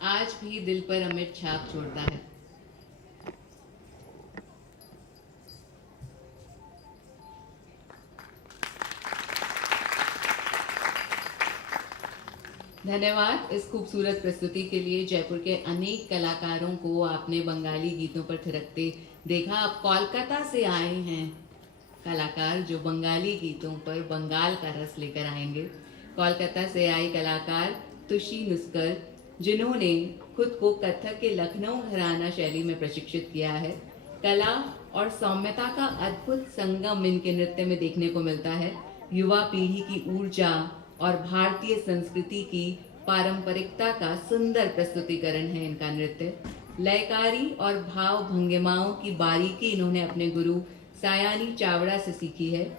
आज भी दिल पर अमिट छाप छोड़ता है। धन्यवाद इस खूबसूरत प्रस्तुति के लिए। जयपुर के अनेक कलाकारों को आपने बंगाली गीतों पर थिरकते देखा। अब कोलकाता से आए हैं कलाकार जो बंगाली गीतों पर बंगाल का रस लेकर आएंगे। कोलकाता से आई कलाकार तुशी नुस्कर, जिन्होंने खुद को कथक के लखनऊ घराना शैली में प्रशिक्षित किया है। कला और सौम्यता का अद्भुत संगम इनके नृत्य में देखने को मिलता है। युवा पीढ़ी की ऊर्जा और भारतीय संस्कृति की पारंपरिकता का सुंदर प्रस्तुतिकरण है इनका नृत्य। लयकारी और भाव भंगिमाओं की बारीकी इन्होंने अपने गुरु सायानी चावड़ा से सीखी है।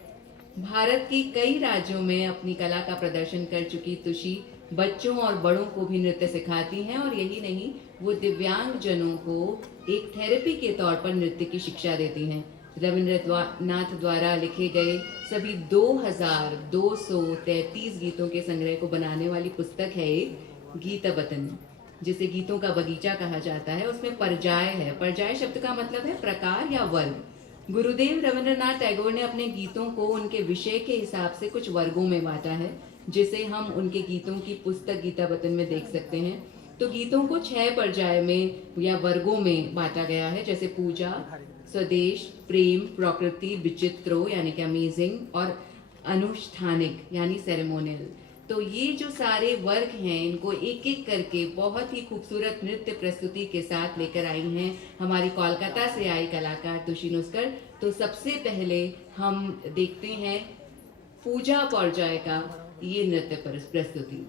भारत के कई राज्यों में अपनी कला का प्रदर्शन कर चुकी तुशी बच्चों और बड़ों को भी नृत्य सिखाती हैं और यही नहीं, वो दिव्यांग जनों को एक थेरेपी के तौर पर नृत्य की शिक्षा देती हैं। रविंद्रनाथ द्वारा लिखे गए सभी 2233 गीतों के संग्रह को बनाने वाली पुस्तक है एक गीतबतन, जिसे गीतों का बगीचा कहा जाता है। उसमें पर्याय है। पर्याय शब्द का मतलब है प्रकार या वर्ग। गुरुदेव रविंद्रनाथ टैगोर ने अपने गीतों को उनके विषय के हिसाब से कुछ वर्गों में बांटा है, जिसे हम उनके गीतों की पुस्तक गीतबतन में देख सकते हैं। तो गीतों को 6 पर्याय में या वर्गों में बांटा गया है, जैसे पूजा, स्वदेश, प्रेम, प्रकृति, विचित्रो यानी कि अमेजिंग और अनुष्ठानिक यानी सेरेमोनियल। तो ये जो सारे वर्ग हैं, इनको एक एक करके बहुत ही खूबसूरत नृत्य प्रस्तुति के साथ लेकर आई हैं हमारी कोलकाता से आई कलाकार तुशी नुस्कर। तो सबसे पहले हम देखते हैं पूजा पर्याय का ये नृत्य प्रस्तुति।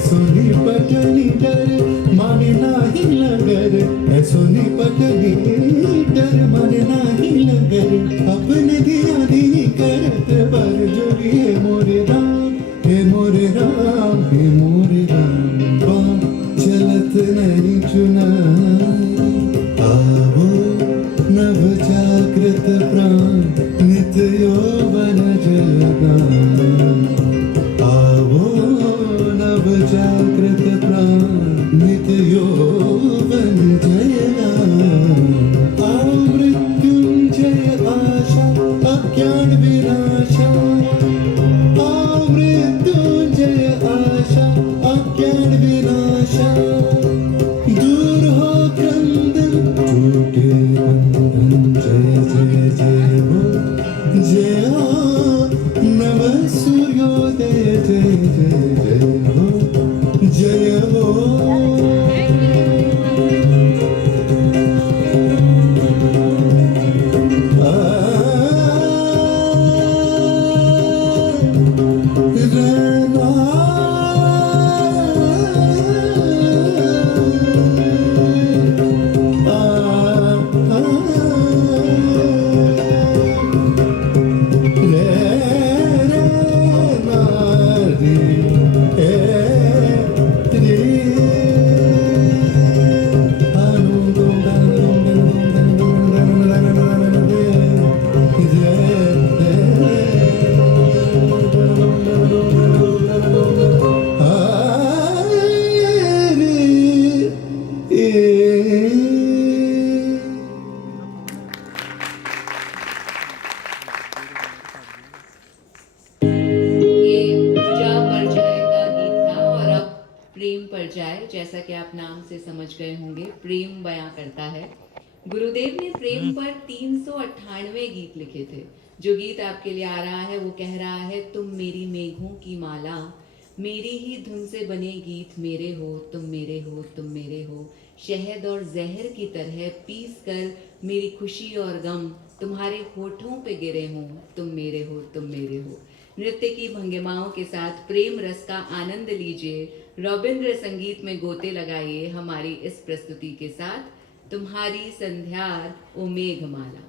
सोनी पटनी डर माने ना सोनी पटनी डर मन नाही लगर अपने दिया दी करत बर जोगी हे मोरे राम हे मोरे राम हे मोरे राम बा चलत नहीं चुनाई आवो नव जागृत प्राण नित यौवन जगान आवो नव जागृत प्राण नित यौवन जगान आओ मृत्युंजय आशा अज्ञान विनाशा आओ मृत्युंजय आशा अज्ञान विनाशा दूर हो क्रंदन टूटे बंधन जय जय जय हो जय हो नव सूर्योदय जय जय जय हो जय हो प्रेम पर जाए, जैसा कि आप नाम से समझ गए होंगे, प्रेम बयां करता है। गुरुदेव ने प्रेम पर 398 गीत लिखे थे। जो गीत आपके लिए आ रहा है वो कह रहा है, तुम मेरी मेघों की माला, मेरी ही धुन से बने गीत मेरे हो, तुम मेरे हो, तुम मेरे हो। शहद और जहर की तरह पीस कर मेरी खुशी और गम तुम्हारे होठों पे गिरे हों, तुम मेरे हो, तुम मेरे हो। नृत्य की भंगिमाओं के साथ प्रेम रस का आनंद लीजिए। रविंद्र संगीत में गोते लगाइए हमारी इस प्रस्तुति के साथ, तुम्हारी संध्यार ओ मेघमाला।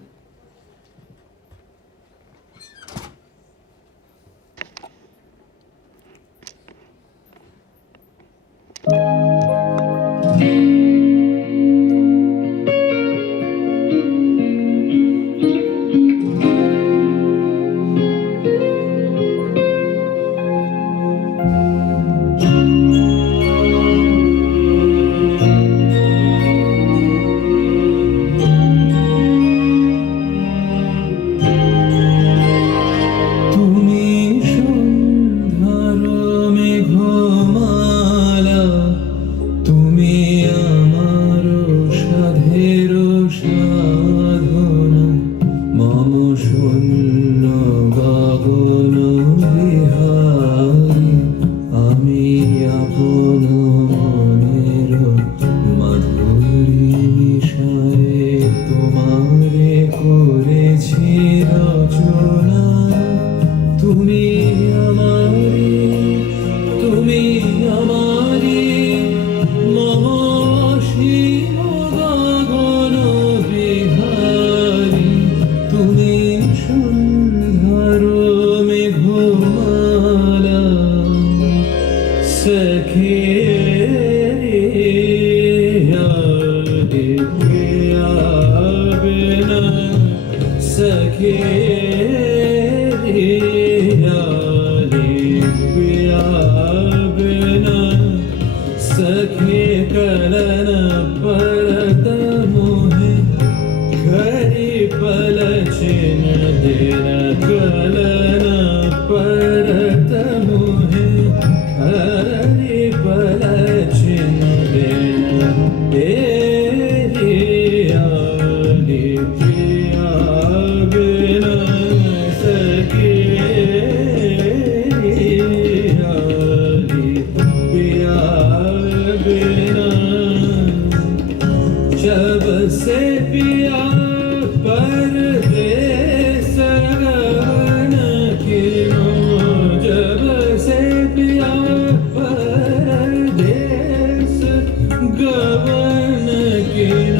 गवन के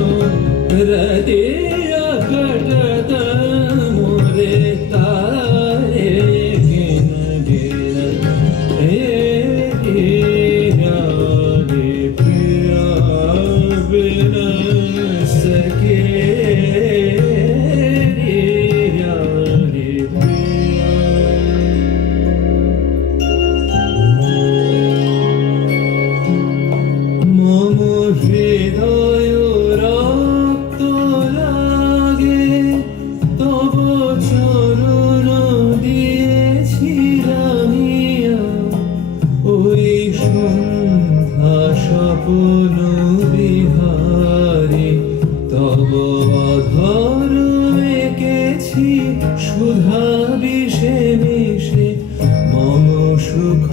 रतिया कटत मोरे तारे गिन गिन गिया रे पिया बिन सके रिया रे पिया মম হৃদয় রক্ত লাগে তব চরণ দিয়েছি রামিয়া ওই সন্ধ্যা স্বপ্ন বিহারে তব অধর এঁকেছি সুধা বিষে মিশে মম সুখ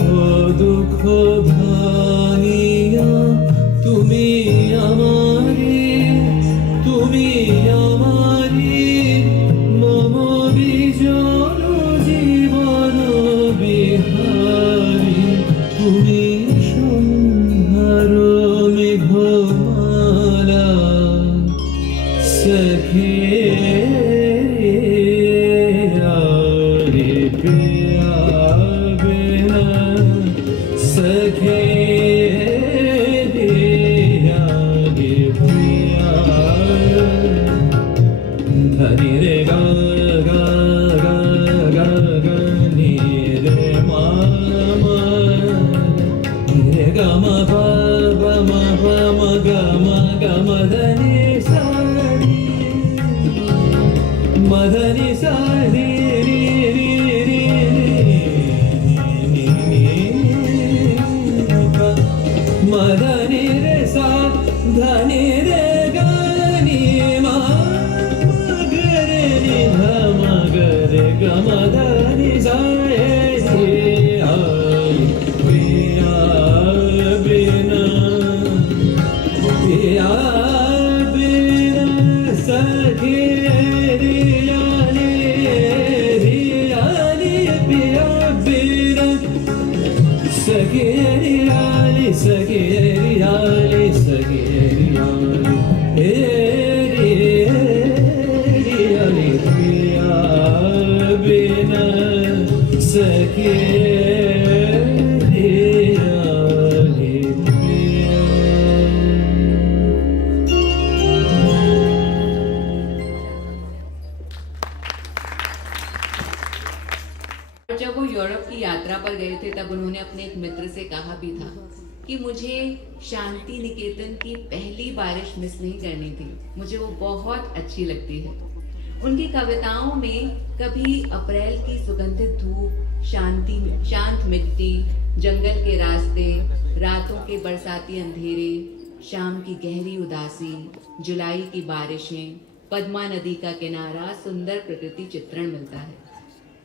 দুঃখ ভাঙিয়া তুমি আমারি মম বিজর জীবন বিহারী তুমি সন্ধ্যার মেঘমালা সখে রে পিয়া বিনা सखे दिया गे पिया धनी रे गा गा गा गा गा नी रे मा मा रे गा मा पा मा गा मा धनी सा मधनी सा रे रे रे रे मदनी रे सा धनी रे गानी मा गरे नि धम गरे गमधनी सा पिया बिना सखी रिया पिया बिना सगेरियाली सगेरियाली सगेरियाली रियाली पिया बिना सगेरियाली पिया जब वो यूरोप की यात्रा पर गए थे तब उन्होंने अपने एक मित्र से कहा भी था कि मुझे शांति निकेतन की पहली बारिश मिस नहीं करनी थी, मुझे वो बहुत अच्छी लगती है। उनकी कविताओं में कभी अप्रैल की सुगंधित धूप, शांत मिट्टी, जंगल के रास्ते, रातों के बरसाती अंधेरे, शाम की गहरी उदासी, जुलाई की बारिशें, पद्मा नदी का किनारा, सुंदर प्रकृति चित्रण मिलता है।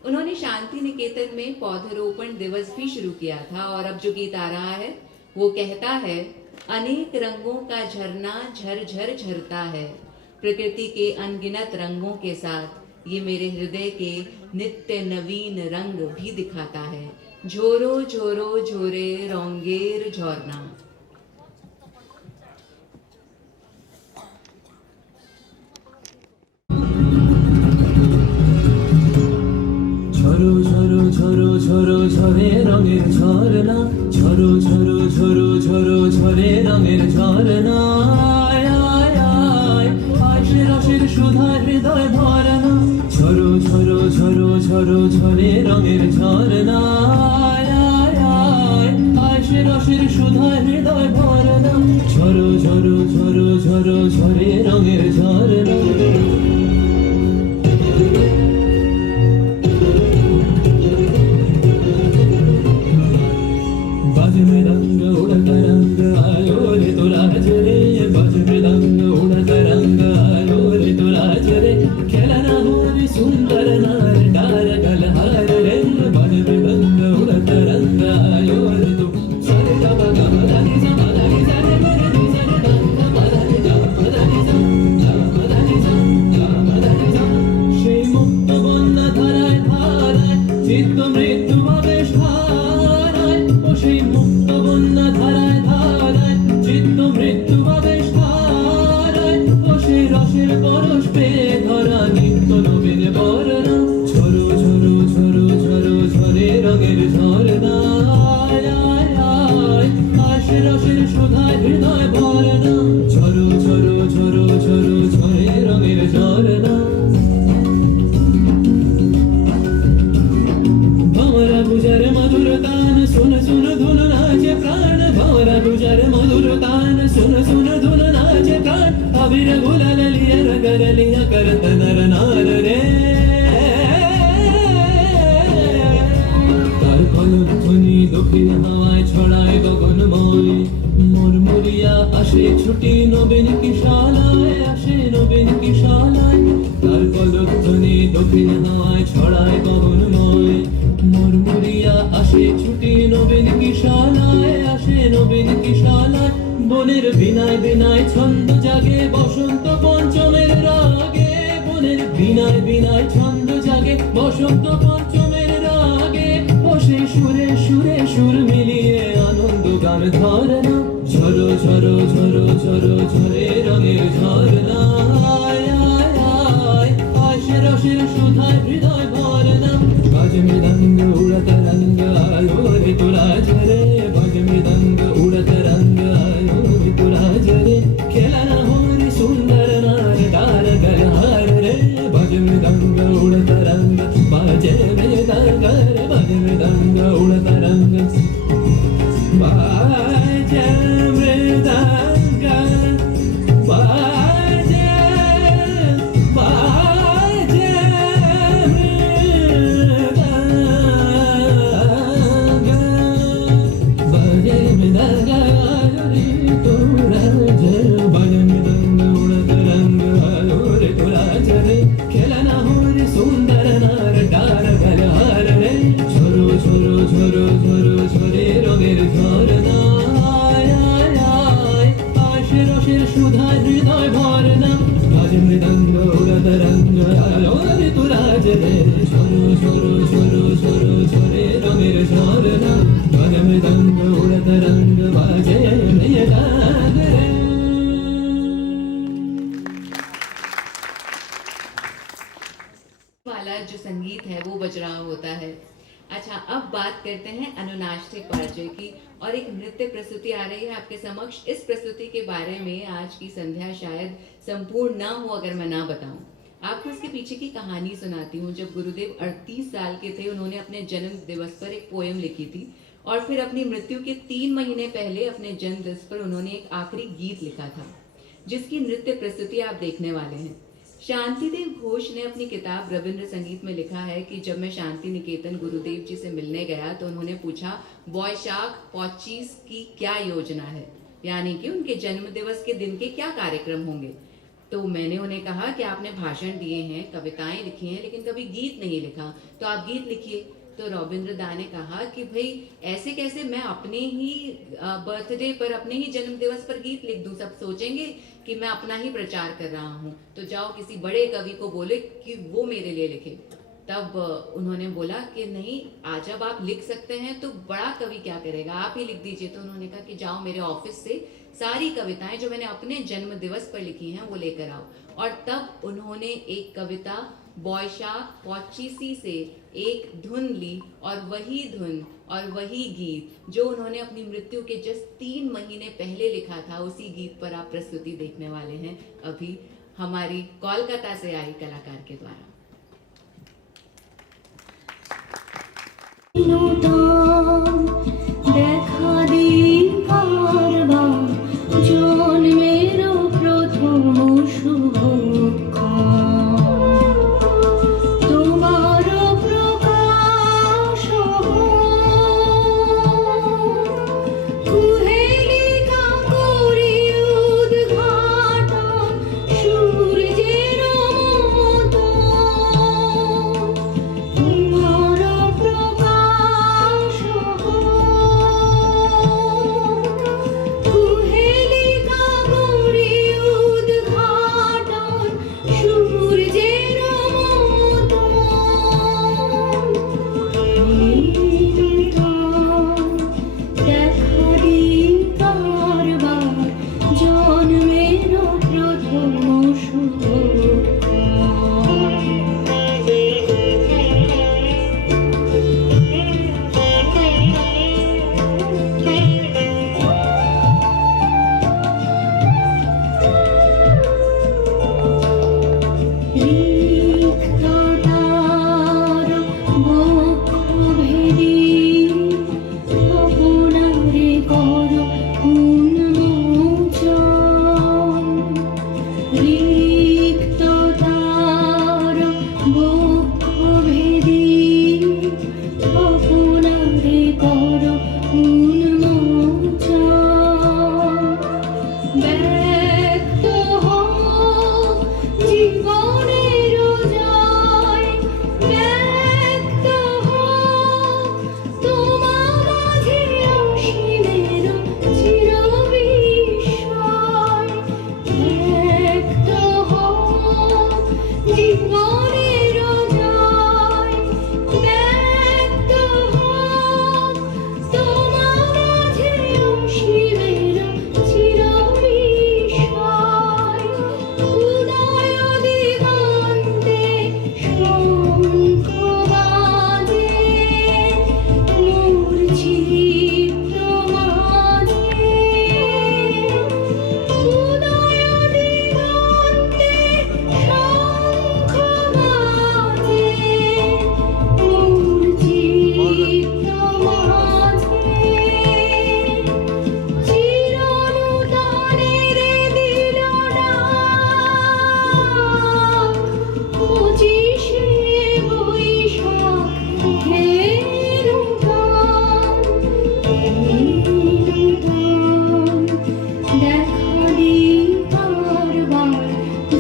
उन्होंने शांति निकेतन में पौधरोपण दिवस भी शुरू किया था और अब जो गीत आ रहा है वो कहता है, अनेक रंगों का झरना झरझर झरता है, प्रकृति के अनगिनत रंगों के साथ ये मेरे हृदय के नित्य नवीन रंग भी दिखाता है, झोरो झोरो झोरे रोंगेर झोरना। ঝরো ঝরো ঝরো ঝরো ঝরে রঙের ঝরনা ঝরো ঝরো ঝরো ঝরো ঝরে রঙের ঝরনা আয় আয় আয় আশে রসের সুধা হৃদয় ভরনা ঝরো ঝরো ঝরো ঝরো ঝরে রঙের ঝরনা আয় আয় আয় আশে রসের সুধা হৃদয় ভরনা ঝরো ঝরো ঝরো ঝরো ঝরে রঙের ঝরনা बाज मृदंग उड़त रंग आयो रे तुला चरे बाज मृदंग उड़त रंग आयो रे तुला चरे खेलना हो रे सुंदर नार डार गलहार रे बाज मृदंग उड़त रंग आयो रे तू सारे गा गा गा धा नि सा धा नि सा रे रे नि सा रे गा गा धा नि सा धा नि सा বাতাসের পরশ পেয়ে ধরা নিত্য নবীন বরণা ঝরো ঝরো ঝরো ঝরো ঝরে রঙের ঝরনা আয় আয় আয় আশে রসের সুধায় হৃদয় ভরনা ঝরো ঝরো ঝরো ঝরো ঝরে রঙের ঝরনা भंवरा गुजर मधुर तान सुन सुन धुन नाचे प्राण भंवरा गुजर मधुर तान सुन सुन धुन नाचे प्राण अबीर गुलाल लिया रगर लिया करत नर नार रे तार कलध्वनि दक्षिण हावाয় ছড়ায় গগনময় মুরমুরিয়া আসে ছুটি নবীন কিশালায় আসে নবীন কিশালায় তার কলধ্বনি দক্ষিণ হাওয়ায় ছড়ায় গগনময় মুরমুরিয়া আসে ছুটি নবীন কিশালায় আসে নবীন কিশালায় বনের বিনায় বিনায় ছন্দ জাগে বসন্ত পঞ্চমের রাগে বনের বিনায় বিনায় ছন্দ জাগে বসন্ত পঞ্চমের রাগে বসে সুরে সুরে সুর মিলিয়ে আনন্দ গান ধরনা ঝরো ঝরো ঝরো ঝরো ঝরে রঙের ঝরনা আয় আয় আয় আশে রসের সুধায় হৃদয় ভরনা বাজ মৃদঙ্গ উড়ত রঙ্গ আলো রে তোরা ঝরে বাজ মৃদঙ্গ উড়ত রঙ্গ আলো রে তোরা ঝরে খেলা হরি সুন্দর নার ডার গলহার রে বাজ মৃদঙ্গ উড়ত রঙ্গ বাজে মৃদঙ্গ বাজ মৃদঙ্গ উড়ত রঙ্গ বাজে মৃদঙ্গ বাজে বাজে বাজে মৃদঙ্গ রে তোরা ঝরে বাজে মৃদঙ্গ উড়ত রঙ্গ আলো রে তোরা ঝরে খেলনা হরি সুন্দর নার ডার গলহার রে ঝরো ঝরো ঝরো ঝরো ঝরে রঙের ঝরনা আয় আয় আয় আশে রসের সুধায় হৃদয় ভরনা বাজে মৃদঙ্গ উড়ত রঙ্গ আলো রে তোরা ঝরে ঝরো ঝরো ঝরো ঝরো ঝরে রঙের ঝরনা বাজে মৃদঙ্গ উড়ত রঙ্গ বাজে মৃদঙ্গ রে वाला जो संगीत है वो बज रहा होता है। अच्छा, अब बात करते हैं अनुनाष्टिक परिचय की और एक नृत्य प्रस्तुति आ रही है आपके समक्ष। इस प्रस्तुति के बारे में आज की संध्या शायद संपूर्ण ना हो अगर मैं ना बताऊं। आपको इसके पीछे की कहानी सुनाती हूँ। जब गुरुदेव 38 साल के थे, उन्होंने अपने जन्म दिवस पर एक पोयम लिखी थी और फिर अपनी मृत्यु के 3 महीने पहले अपने जन्म दिवस पर उन्होंने एक आखिरी गीत लिखा था, जिसकी नृत्य प्रस्तुति आप देखने वाले हैं। शांतिदेव घोष ने अपनी किताब रविंद्र संगीत में लिखा है कि जब मैं शांति निकेतन गुरुदेव जी से मिलने गया तो उन्होंने पूछा वैशाख 25 की क्या योजना है, यानी कि उनके जन्म दिवस के दिन के क्या कार्यक्रम होंगे। तो मैंने उन्हें कहा कि आपने भाषण दिए हैं, कविताएं लिखी हैं, लेकिन कभी गीत नहीं लिखा, तो आप गीत लिखिए। तो रविंद्र दा ने कहा कि भाई ऐसे कैसे मैं अपने ही बर्थडे पर, अपने ही जन्म दिवस पर गीत लिख दूं, सब सोचेंगे कि मैं अपना ही प्रचार कर रहा हूँ, तो जाओ किसी बड़े कवि को बोले कि वो मेरे लिए लिखे। तब उन्होंने बोला कि नहीं, आज जब आप लिख सकते हैं तो बड़ा कवि क्या करेगा, आप ही लिख दीजिए। तो उन्होंने कहा कि जाओ मेरे ऑफिस से सारी कविताएं जो मैंने अपने जन्म दिवस पर लिखी हैं वो लेकर आओ। और तब उन्होंने एक कविता वैशाख 25 से एक धुन ली, और वही धुन और वही गीत जो उन्होंने अपनी मृत्यु के जस्ट 3 महीने पहले लिखा था, उसी गीत पर आप प्रस्तुति देखने वाले हैं अभी हमारी कोलकाता से आई कलाकार के द्वारा। দেখা দিন কারবার জন্মেরও প্রথম শুভক্ষণ, তোমার প্রকাশ কুহেলিকা করি উদ্ঘাটন সূর্যের মতো, তোমার প্রকাশ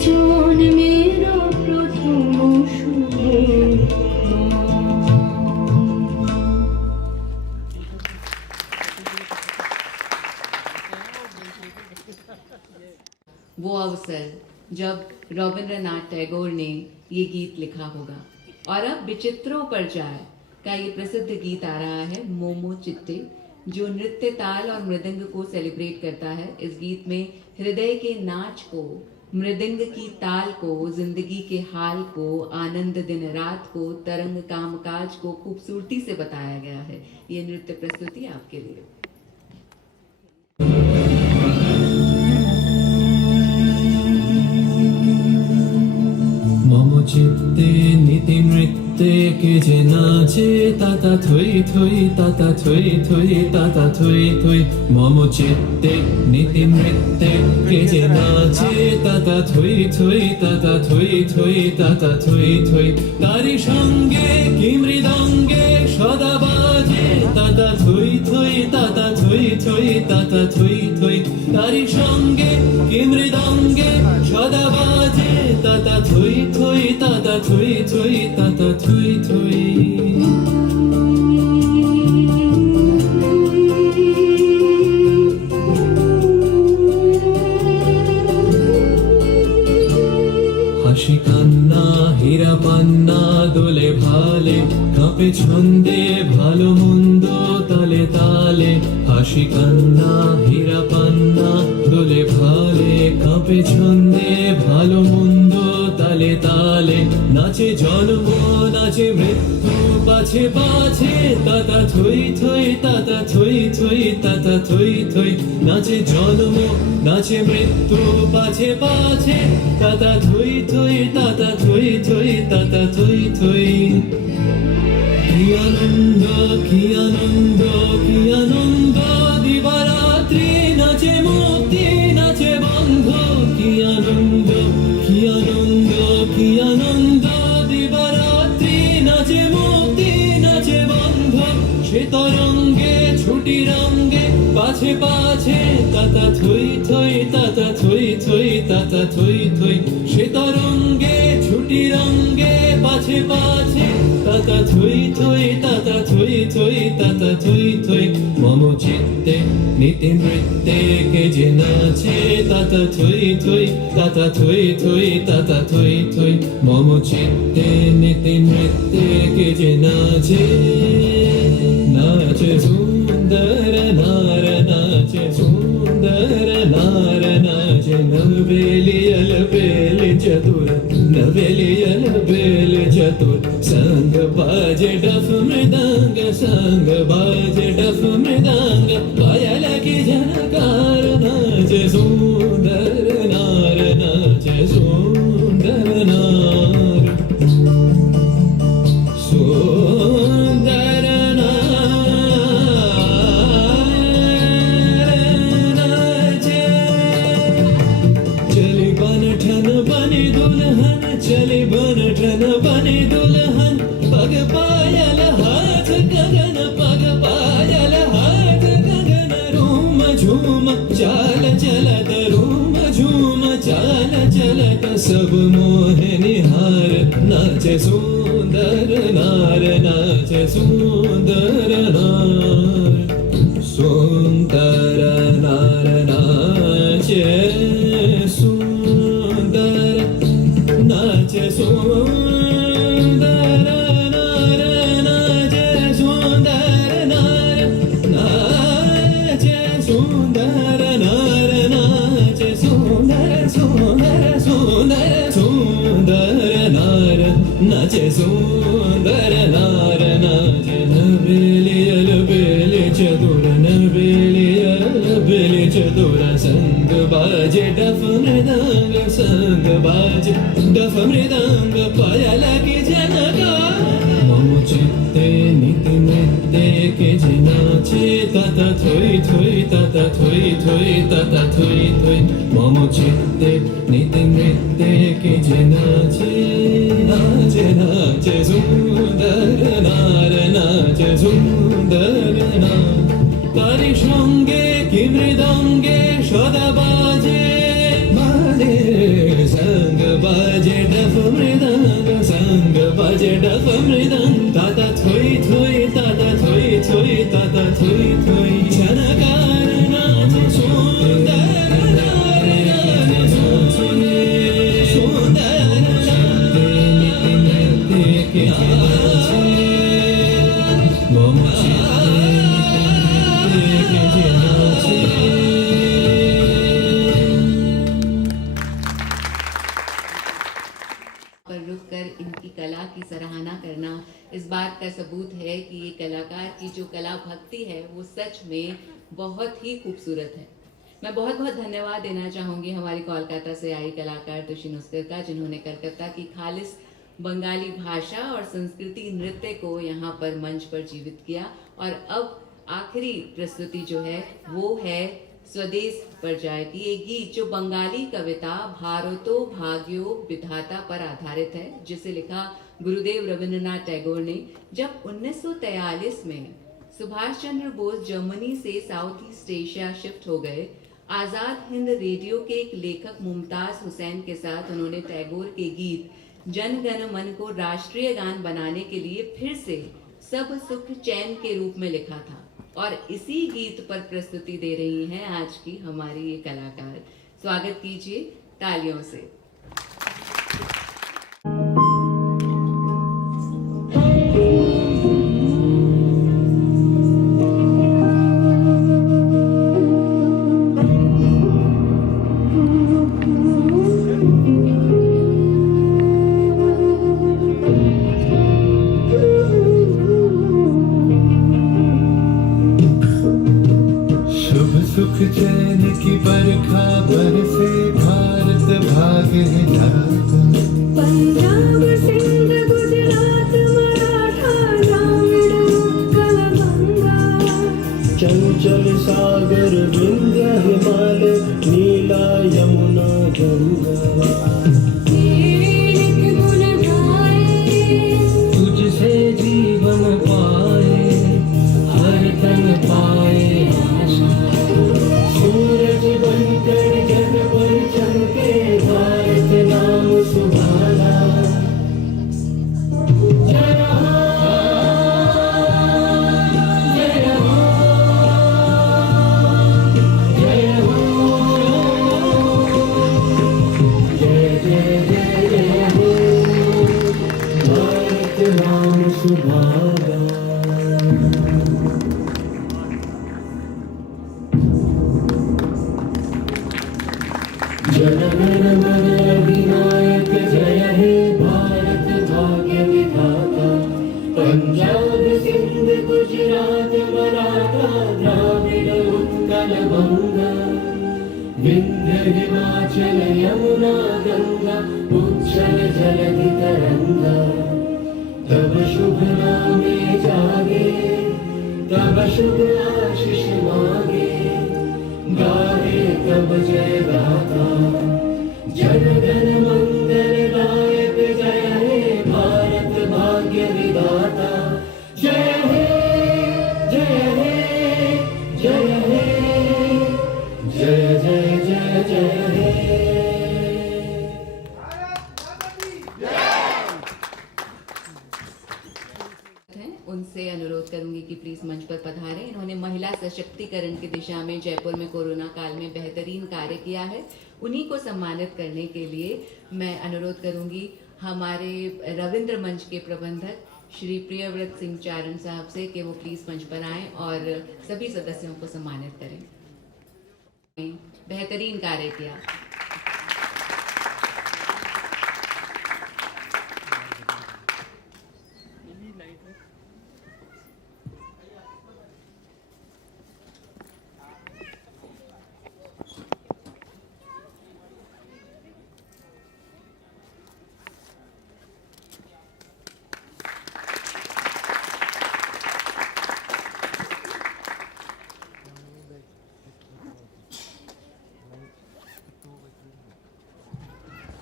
জন্মের প্রথম শুভ वो अवसर जब रविंद्रनाथ टैगोर ने ये गीत लिखा होगा। और अब विचित्रों पर जाए का ये प्रसिद्ध गीत आ रहा है मोमो चित्ते, जो नृत्य ताल और मृदंग को सेलिब्रेट करता है। इस गीत में हृदय के नाच को, मृदंग की ताल को, जिंदगी के हाल को, आनंद दिन रात को, तरंग कामकाज को खूबसूरती से बताया गया है। ये नृत्य प्रस्तुति आपके लिए। मम चित्ते नीति नृत्ये के जे नाचे ताता थोई थोई ताता थोई थोई ताता थोई थोई। मम चित्ते नीति नृत्ये के जे नाचे ताता थोई थोई ताता थोई थोई ताता थोई थोई। तारी संगे की मृदंगे सदा बाजे ताता थोई थोई ताता थोई थोई ताता थोई थोई। तारी संगे की मृदंगे सदा बाजे ताता थोई थोई ताता थोई थोई ताता थोई थोई। হাসি কান্না হীরা পান্না দোলে ভালে, কাঁপে ছন্দে ভালো মন্দ তালে তালে। হাসি কান্না হীরা পান্না দোলে ভালে, কাঁপে ছন্দে ভালো মন্দ তালে তালে। নাচে জন্ম নাচে মৃত্যু পাছে পাছে তাতা থই থই তাতা থই থই তাতা থই থই। নাচে জন্ম নাচে মৃত্যু পাছে পাছে তাতা থই থই তাতা থই থই তাতা থই থই। কি আনন্দ কি আনন্দ কি আনন্দ দিবারাত্রি নাচে মুক্তি নাচে বন্ধ। কি আনন্দ কি আনন্দ কি আনন্দ দিবারাত্রি নাচে মুক্তি নাচে বন্ধ। সে তরঙ্গে ছুটি রঙ্গে পাছে পাছে তাতা থই থই তাতা থই থই তাতা থই থই। সে তরঙ্গে ছুটি রঙ্গে পাছে পাছে তাতা থই থই তাতা থই থই তাতা থই থই। মম চিত্তে নীতি নৃত্যে কে যে নাচে তাতা থই থই তাতা থই থই তাতা থই থই। মম চিত্তে নীতি নৃত্যে কে যে নাচে নাচে সুন্দর নার নাচে সুন্দর নার নাচে। নবেলি अलबेल चतुर नवेली अलबेल चतुर। संग बाजे डफ मृदंग संग बाजे डफ मृदंग। पायल की झनकार नाचे सुंदर नार नाचे सुंदर नार सुंदर चली बनठन बनी दुल्हन। पग पायल हाथ गगन पग पायल हाथ गगन। रूम झूम चाल चलत रूम झूम चाल चलत। सब मोहे निहार नाचे सुंदर नार नाचे सुंदर नार सुंदर नार नाचे सुंदर नाचे सुंदर नार नाचे सुंदर नार नाचे सुंदर नार नाचे सुंदर सुंदर सुंदर सुंदर नार नाचे सुंदर नार नाचे। नवेली अलबेल चतुर नवेली अलबेल चतुर। संग बाजे डफ मृदंग संग बाजे डफ मृदंग। पायल की झनकार मम चित्ते नीति नृत्ये के जे नाचे ताता थोई थोई ताता थोई थोई ताता थोई थोई। मम चित्ते नीति नृत्ये के जे नाचे नाचे नाचे सुंदर नार नाचे सुंदर नार। तारी संगे की मृदंगे सदा बाजे बाजे संग के नाचे मम चित्ते नितिन नृत्ये के नाचे। पर रुककर इनकी कला की सराहना करना इस बात का सबूत है कि ये कलाकार की जो कला भक्ति है वो सच में बहुत ही खूबसूरत है। मैं बहुत बहुत धन्यवाद देना चाहूँगी हमारी कोलकाता से आई कलाकार तुशी नुस्कर का, जिन्होंने कलकत्ता की खालिस बंगाली भाषा और संस्कृति नृत्य को यहाँ पर मंच पर जीवित किया। और अब आखिरी प्रस्तुति जो है वो है स्वदेश पर जाए की, एक गीत जो बंगाली कविता भारतो भाग्यो विधाता पर आधारित है, जिसे लिखा गुरुदेव रविंद्रनाथ टैगोर ने जब 1943 में सुभाष चंद्र बोस जर्मनी से साउथ ईस्ट एशिया शिफ्ट हो गए। आजाद हिंद रेडियो के एक लेखक मुमताज हुसैन के साथ उन्होंने टैगोर के गीत जन गण मन को राष्ट्रीय गान बनाने के लिए फिर से सब सुख चैन के रूप में लिखा था, और इसी गीत पर प्रस्तुति दे रही हैं आज की हमारी ये कलाकार। स्वागत कीजिए तालियों से। सुख चैन की बरखा बरसे भारत भाग है जाता। पंजाब सिंध गुजरात मराठा द्राविड़ उत्कल गंगा। चंचल सागर विंध्य हिमालय नीला यमुना गंगा। तेरे लिख गुण गाए तुझसे जीवन पाए हर तन पाए आशा। सूरज बनकर जग पर चमके भारत नाम सुभाना। जय हो जय हो जय हो जय जय जय जय हो भारत नाम सुभाना। जनगण मन अधिनायक जय हे भारत भाग्य विधाता। पंजाब सिंध गुजरात मराठा द्राविड़ उत्कल गंगा। विंध्य हिमाचल यमुना गंगा उच्छल जलधि तरंगा। तब शुभ नामे जागे तब शुभ आशीष मागे। गाहे तब जय गाथा जन गण मंगल दायक जय हे भारत भाग्य विधाता। जय हे जय हे जय हे जय जय जय जय हे। उनसे अनुरोध करूंगी कि प्लीज मंच पर पधारें। इन्होंने महिला सशक्तिकरण की दिशा में जयपुर में कोरोना काल में बेहतरीन कार्य किया है। उन्हीं को सम्मानित करने के लिए मैं अनुरोध करूंगी हमारे रविंद्र मंच के प्रबंधक श्री प्रियव्रत सिंह चारण साहब से कि वो प्लीज मंच पर आएं और सभी सदस्यों को सम्मानित करें। बेहतरीन कार्य किया।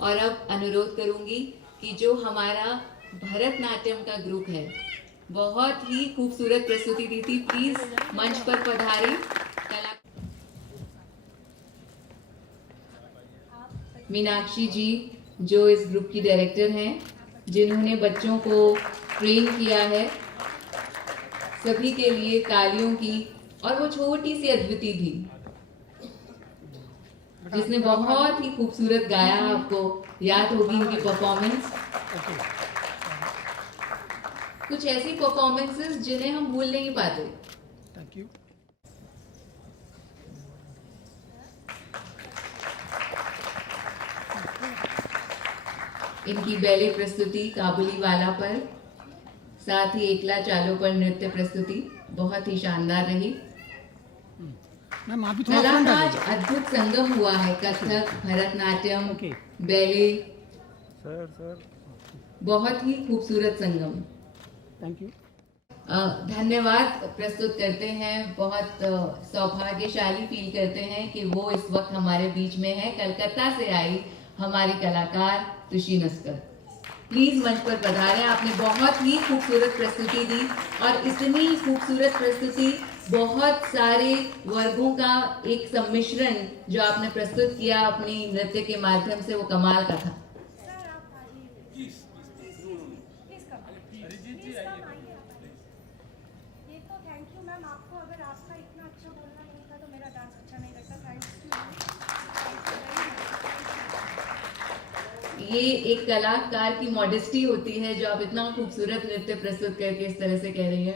और अब अनुरोध करूंगी कि जो हमारा भरतनाट्यम का ग्रुप है, बहुत ही खूबसूरत प्रस्तुति दी थी, प्लीज मंच पर पधारें। मीनाक्षी जी जो इस ग्रुप की डायरेक्टर हैं, जिन्होंने बच्चों को ट्रेन किया है, सभी के लिए तालियों की। और वो छोटी सी अद्विति भी, जिसने बहुत ही खूबसूरत गाया, आपको याद होगी इनकी परफॉर्मेंस। कुछ ऐसी परफॉर्मेंसेस जिन्हें हम भूल नहीं पाते। Thank you. इनकी बैले प्रस्तुति काबुली वाला पर, साथ ही एकला चालों पर नृत्य प्रस्तुति बहुत ही शानदार रही। मैम आप भी थोड़ा कला फ्रंट का आ आज जाइए। अद्भुत संगम हुआ है। Kathak, Bharatanatyam, Okay. Ballet, sir बहुत ही खूबसूरत संगम। Thank you. धन्यवाद प्रस्तुत करते हैं। बहुत सौभाग्यशाली फील करते हैं कि वो इस वक्त हमारे बीच में है। कलकत्ता से आई हमारी कलाकार तुशी नस्कर, प्लीज मंच पर पधारें। आपने बहुत ही खूबसूरत प्रस्तुति दी और इतनी खूबसूरत प्रस्तुति, बहुत सारे वर्गों का एक सम्मिश्रण जो आपने प्रस्तुत किया अपनी नृत्य के माध्यम से, वो कमाल का था। ये तो थैंक यू मैम आपको। अगर आपका इतना अच्छा बोलना नहीं था तो मेरा डांस अच्छा नहीं लगता। Thank you. ये एक कलाकार की मॉडेस्टी होती है जो आप इतना खूबसूरत नृत्य प्रस्तुत करके इस तरह से कह रही है।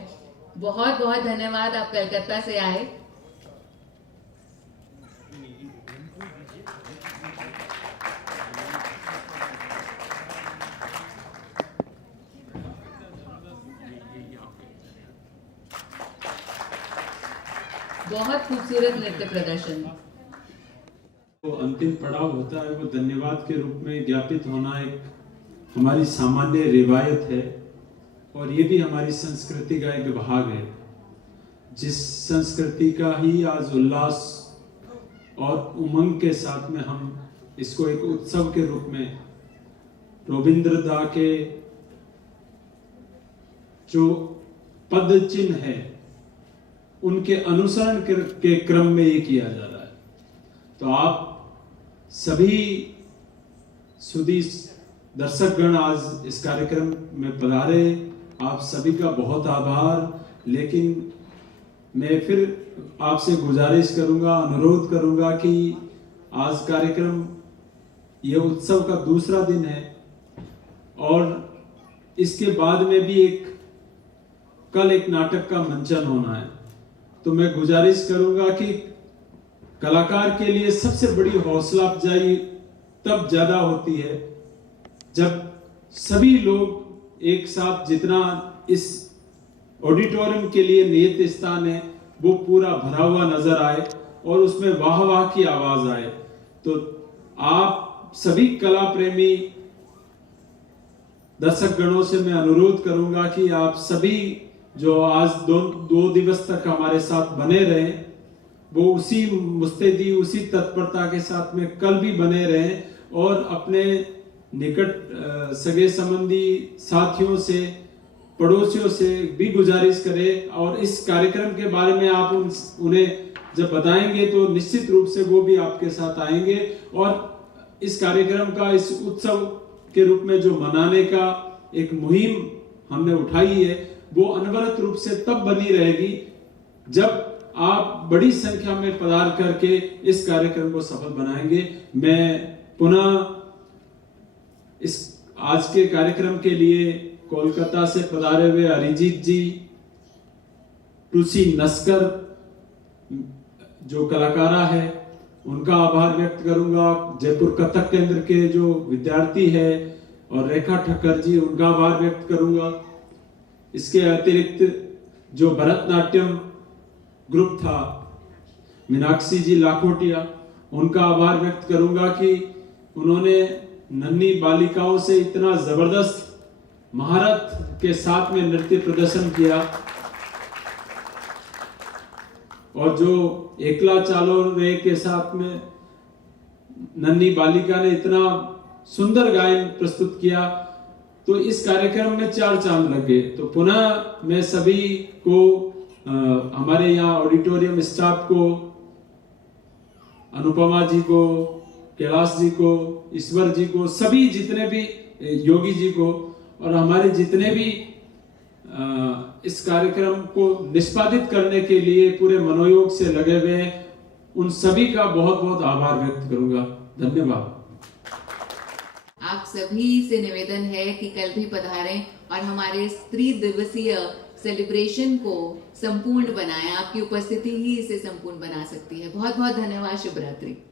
बहुत बहुत धन्यवाद, आप कलकत्ता से आए। बहुत खूबसूरत नृत्य प्रदर्शन। वो अंतिम पड़ाव होता है, वो धन्यवाद के रूप में ज्ञापित होना एक हमारी सामान्य रिवायत है और ये भी हमारी संस्कृति का एक भाग है, जिस संस्कृति का ही आज उल्लास और उमंग के साथ में हम इसको एक उत्सव के रूप में रविंद्र दा के जो पद चिन्ह है उनके अनुसरण के क्रम में ये किया जा रहा है। तो आप सभी सुधी दर्शकगण आज इस कार्यक्रम में पधारे, आप सभी का बहुत आभार। लेकिन मैं फिर आपसे गुजारिश करूंगा, अनुरोध करूंगा कि आज कार्यक्रम ये उत्सव का दूसरा दिन है और इसके बाद में भी कल एक नाटक का मंचन होना है। तो मैं गुजारिश करूंगा कि कलाकार के लिए सबसे बड़ी हौसला अफजाई तब ज्यादा होती है जब सभी लोग एक साथ, जितना इस ऑडिटोरियम के लिए नियत स्थान है वो पूरा भरा हुआ नजर आए और उसमें वाह वाह की आवाज आए। तो आप सभी कला प्रेमी दर्शक गणों से मैं अनुरोध करूंगा कि आप सभी जो आज दो दिवस तक हमारे साथ बने रहे, वो उसी मुस्तैदी, उसी तत्परता के साथ में कल भी बने रहे और अपने निकट सगे संबंधी साथियों से, पड़ोसियों से भी गुजारिश करें और इस कार्यक्रम के बारे में आप उन्हें जब बताएंगे तो निश्चित रूप से वो भी आपके साथ आएंगे और इस कार्यक्रम का, इस उत्सव के रूप में जो मनाने का एक मुहिम हमने उठाई है वो अनवरत रूप से तब बनी रहेगी जब आप बड़ी संख्या में पधार करके इस कार्यक्रम को सफल बनाएंगे। मैं पुनः इस आज के कार्यक्रम के लिए कोलकाता से पधारे हुए अरिजीत जी, तुलसी नस्कर जो कलाकारा है उनका आभार व्यक्त करूंगा, जयपुर कथक केंद्र के जो विद्यार्थी है और रेखा ठक्कर जी, उनका आभार व्यक्त करूंगा। इसके अतिरिक्त जो भरतनाट्यम ग्रुप था, मीनाक्षी जी लाखोटिया, उनका आभार व्यक्त करूंगा कि उन्होंने नन्ही बालिकाओं से इतना जबरदस्त महारत के साथ में नृत्य प्रदर्शन किया और जो एकला चालो रे के साथ में नन्ही बालिका ने इतना सुंदर गायन प्रस्तुत किया, तो इस कार्यक्रम में 4 चांद लग गए। तो पुनः मैं सभी को, हमारे यहाँ ऑडिटोरियम स्टाफ को, अनुपमा जी को, कैलाश जी को, ईश्वर जी को, सभी जितने भी, योगी जी को और हमारे जितने भी इस कार्यक्रम को निष्पादित करने के लिए पूरे मनोयोग से लगे हुए हैं, उन सभी का बहुत बहुत आभार व्यक्त करूंगा। धन्यवाद। आप सभी से निवेदन है कि कल भी पधारें और हमारे इस त्रिदिवसीय सेलिब्रेशन को संपूर्ण बनाएं। आपकी उपस्थिति ही इसे संपूर्ण बना सकती है। बहुत बहुत धन्यवाद। शुभ रात्रि।